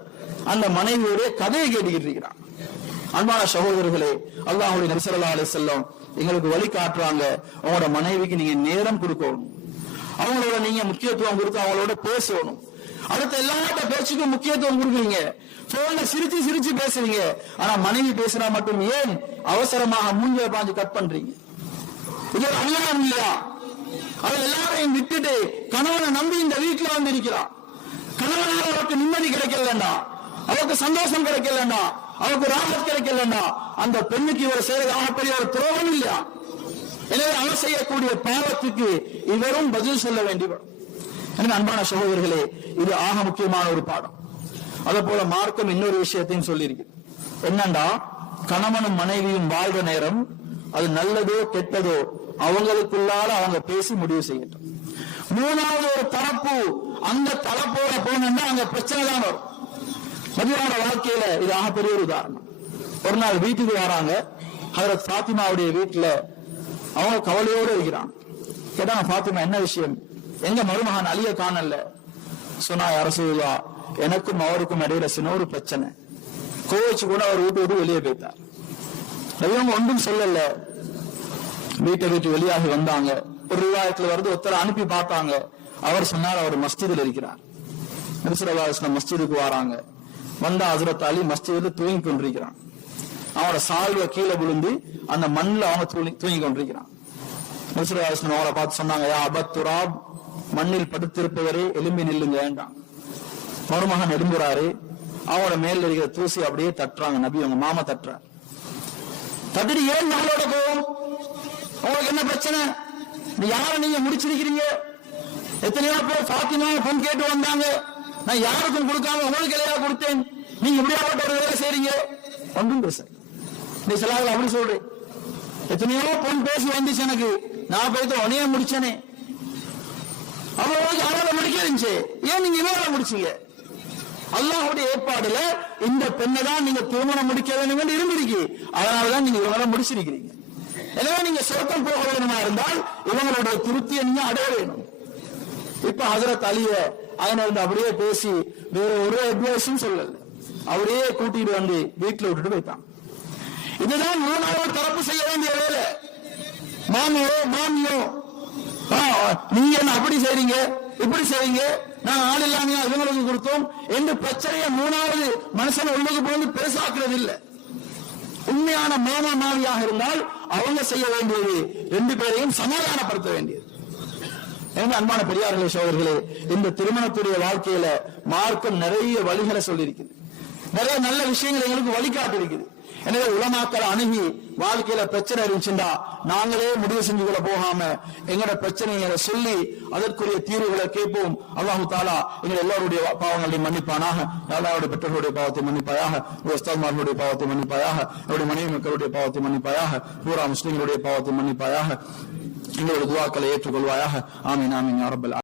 அந்த மனைவியுடைய கதையை கேட்டுக்கிட்டு இருக்கிறான். அன்பான சகோதரர்களே, அல்லாஹ்வுடைய நபி ஸல்லல்லாஹு அலைஹி வஸல்லம் எங்களுக்கு வழி காட்டுறாங்க. உங்களோட மனைவிக்கு நீங்க நேரம் கொடுக்கணும், அவங்களோட நீங்க முக்கியத்துவம் கொடுத்து அவங்களோட பேசணும். அடுத்த எல்லாத்த பேச்சுக்கும் முக்கியத்துவம் கொடுக்குறீங்க, போன்ல சிரிச்சு சிரிச்சு பேசுறீங்க. ஆனா மனைவி பேசுறா மட்டும் ஏன் அவசரமாக மூஞ்சில பாஞ்சு கட் பண்றீங்க? இது ஒரு அநியாயம் இல்லையா? அவள் எல்லாரையும் விட்டுட்டு கணவனை நம்பி இந்த வீட்டுல வந்து இருக்கிறான். கணவனால அவருக்கு நிம்மதி கிடைக்கலண்டா, அவருக்கு சந்தோஷம் கிடைக்கலண்டா, அவருக்கு ராகத் கிடைக்கலண்டா, அந்த பெண்ணுக்கு இவர் செய்யறது ஆகப்பெரிய ஒரு துரோகம் இல்லையா? எனவே அவர் செய்யக்கூடிய பாவத்துக்கு இவரும் பதில் சொல்ல வேண்டி வரும். எனவே அன்பான சகோதரர்களே, இது ஆக முக்கியமான ஒரு பாடம். அதே போல மார்க்கம் இன்னொரு விஷயத்தையும் சொல்லி இருக்கு. என்னண்டா, கணவனும் மனைவியும் வாழ்ற நேரம் அது நல்லதோ கெட்டதோ அவங்களுக்குள்ளால அவங்க பேசி முடிவு செய்யட்டும். 3வது ஒரு தரப்பு அந்த தரப்போட போனா அங்க பிரச்சனை தான் வரும். மதியான வாழ்க்கையில இது ஆகப்பெரிய ஒரு உதாரணம். ஒரு நாள் வீட்டுக்கு வராங்க. ஹஜ்ரத் ஃபாத்திமாவுடைய வீட்டுல அவங்க கவலையோடு இருக்கிறாங்க. கேட்டாங்க, ஃபாத்திமா என்ன விஷயம், எங்க மருமகன் அலிய காணல? சொன்னா, யா ரசூலுல்லாஹ் எனக்கும் அவருக்கும் இடையில சின்ன ஒரு பிரச்சனை, கோவிச்சு கூட அவர் விட்டு வெளியே போய்த்தார். அவங்க ஒன்றும் சொல்லல. வீட்டை விட்டு வெளியாகி வந்தாங்க. ஒரு ரிவாயத்துல வருது, ஒருத்தரை அனுப்பி பார்த்தாங்க. அவர் சொன்னார் அவர் மஸ்ஜிதில் இருக்கிறார். நபி ஸல்லல்லாஹு அலைஹி வஸல்லம் மஸ்ஜிதுக்கு வராங்க. வந்தா ஹஜ்ரத் அலி மஸ்ஜிதில் தூங்கி கொண்டிருக்கிறான். அவனோட சால்வ கீழே விழுந்து அந்த மண்ணில் அவங்க தூங்கி கொண்டிருக்கிறான். நபி ஸல்லல்லாஹு அலைஹி வஸல்லம் அவரை பார்த்து சொன்னாங்க, யா அபத் துராப், மண்ணில் படுத்திருப்பவரே எழும்பி நில்லுங்க வேண்டாம். மருமகன் எழும்புறாரு. அவனோட மேல இருக்கிற தூசி அப்படியே தட்டுறாங்க. நபி அவங்க மாமா தட்டுறார். தட்டிட்டு, ஏன் நம்மளோட கோவம், உங்களுக்கு என்ன பிரச்சனை, யார நீங்க முடிச்சிருக்கிறீங்க? எத்தனையோ பேர் ஃபாத்திமா பொன் கேட்டு வந்தாங்க, நான் யாருக்கும் கொடுக்காம உங்களுக்கு எதையா கொடுத்தேன், நீங்க இப்படியாப்பட்ட ஒரு வேலை செய்றீங்க. ஒன்றும் பேச நீ சொல்லாத அப்படி சொல்றேன். எத்தனையோ பொன் பேசி வந்துச்சு எனக்கு, நான் போய் உனைய முடிச்சனே. அவங்களுக்கு அவளை முடிக்க இருந்துச்சு, ஏன் நீங்க இவரை முடிச்சீங்க? அல்லாஹ்வுடைய ஏற்பாடுல இந்த பெண்ணை தான் நீங்க திருமணம் முடிக்க வேண்டும் என்று இருந்திருக்கு. அதனாலதான் நீங்க இவரை முடிச்சிருக்கிறீங்க. எனவே நீங்க சொர்க்கம் போக வேணுமா இருந்தால் இவங்களுடைய திருப்தியை நீங்க அடைய வேணும். இப்ப ஹஜ்ரத் அலிய அதனால அப்படியே பேசி வேற ஒரு அட்வைஸும் சொல்லல, அப்படியே கூட்டிட்டு வந்து வீட்டுல விட்டுட்டு போயிட்டான். இதுதான் 3வது தரப்பு செய்ய வேண்டிய வேலை. மாமியோ நீங்க என்ன அப்படி செய்றீங்க, இப்படி செய்றீங்க, நான் ஆள் இல்லாமையா இவங்களுக்கு கொடுத்தோம் என்று பிரச்சனையை 3வது மனுஷன் உள்ளுக்கு போது பேசாக்குறது இல்லை. உண்மையான மாமா மாவியாக இருந்தால் அவங்க செய்ய வேண்டியது 2 பேரையும் சமாதானப்படுத்த வேண்டியது. அன்பான பெரியார்களே, சோதர்களே, இந்த திருமணத்துடைய வாழ்க்கையில மார்க்கம் நிறைய வழிகளை சொல்லி இருக்குது, நிறைய நல்ல விஷயங்கள் எங்களுக்கு வழிகாட்டி இருக்குது. எனவே உலமாக்களை அணுகி வாழ்க்கையில பிரச்சனை இருந்துச்சுண்டா நாங்களே முடிவு செஞ்சு கொள்ள போகாம எங்கட பிரச்சனைகளை சொல்லி அதற்குரிய தீர்வுகளை கேட்போம். அல்லாஹு தாலா எங்கள் எல்லாருடைய பாவங்களை மன்னிப்பானாக. எல்லாருடைய பெற்றோருடைய பாவத்தை மன்னிப்பாயாக, உஸ்தாத்மார்களுடைய பாவத்தை மன்னிப்பாயாக, அவருடைய மனைவி மக்களுடைய பாவத்தை மன்னிப்பாயாக, பூரா முஸ்லிம்களுடைய பாவத்தை மன்னிப்பாயாக. எங்களுடைய துஆக்களை ஏற்றுக்கொள்வாயாக. ஆமீன் ஆமீன் யா ரப்பல்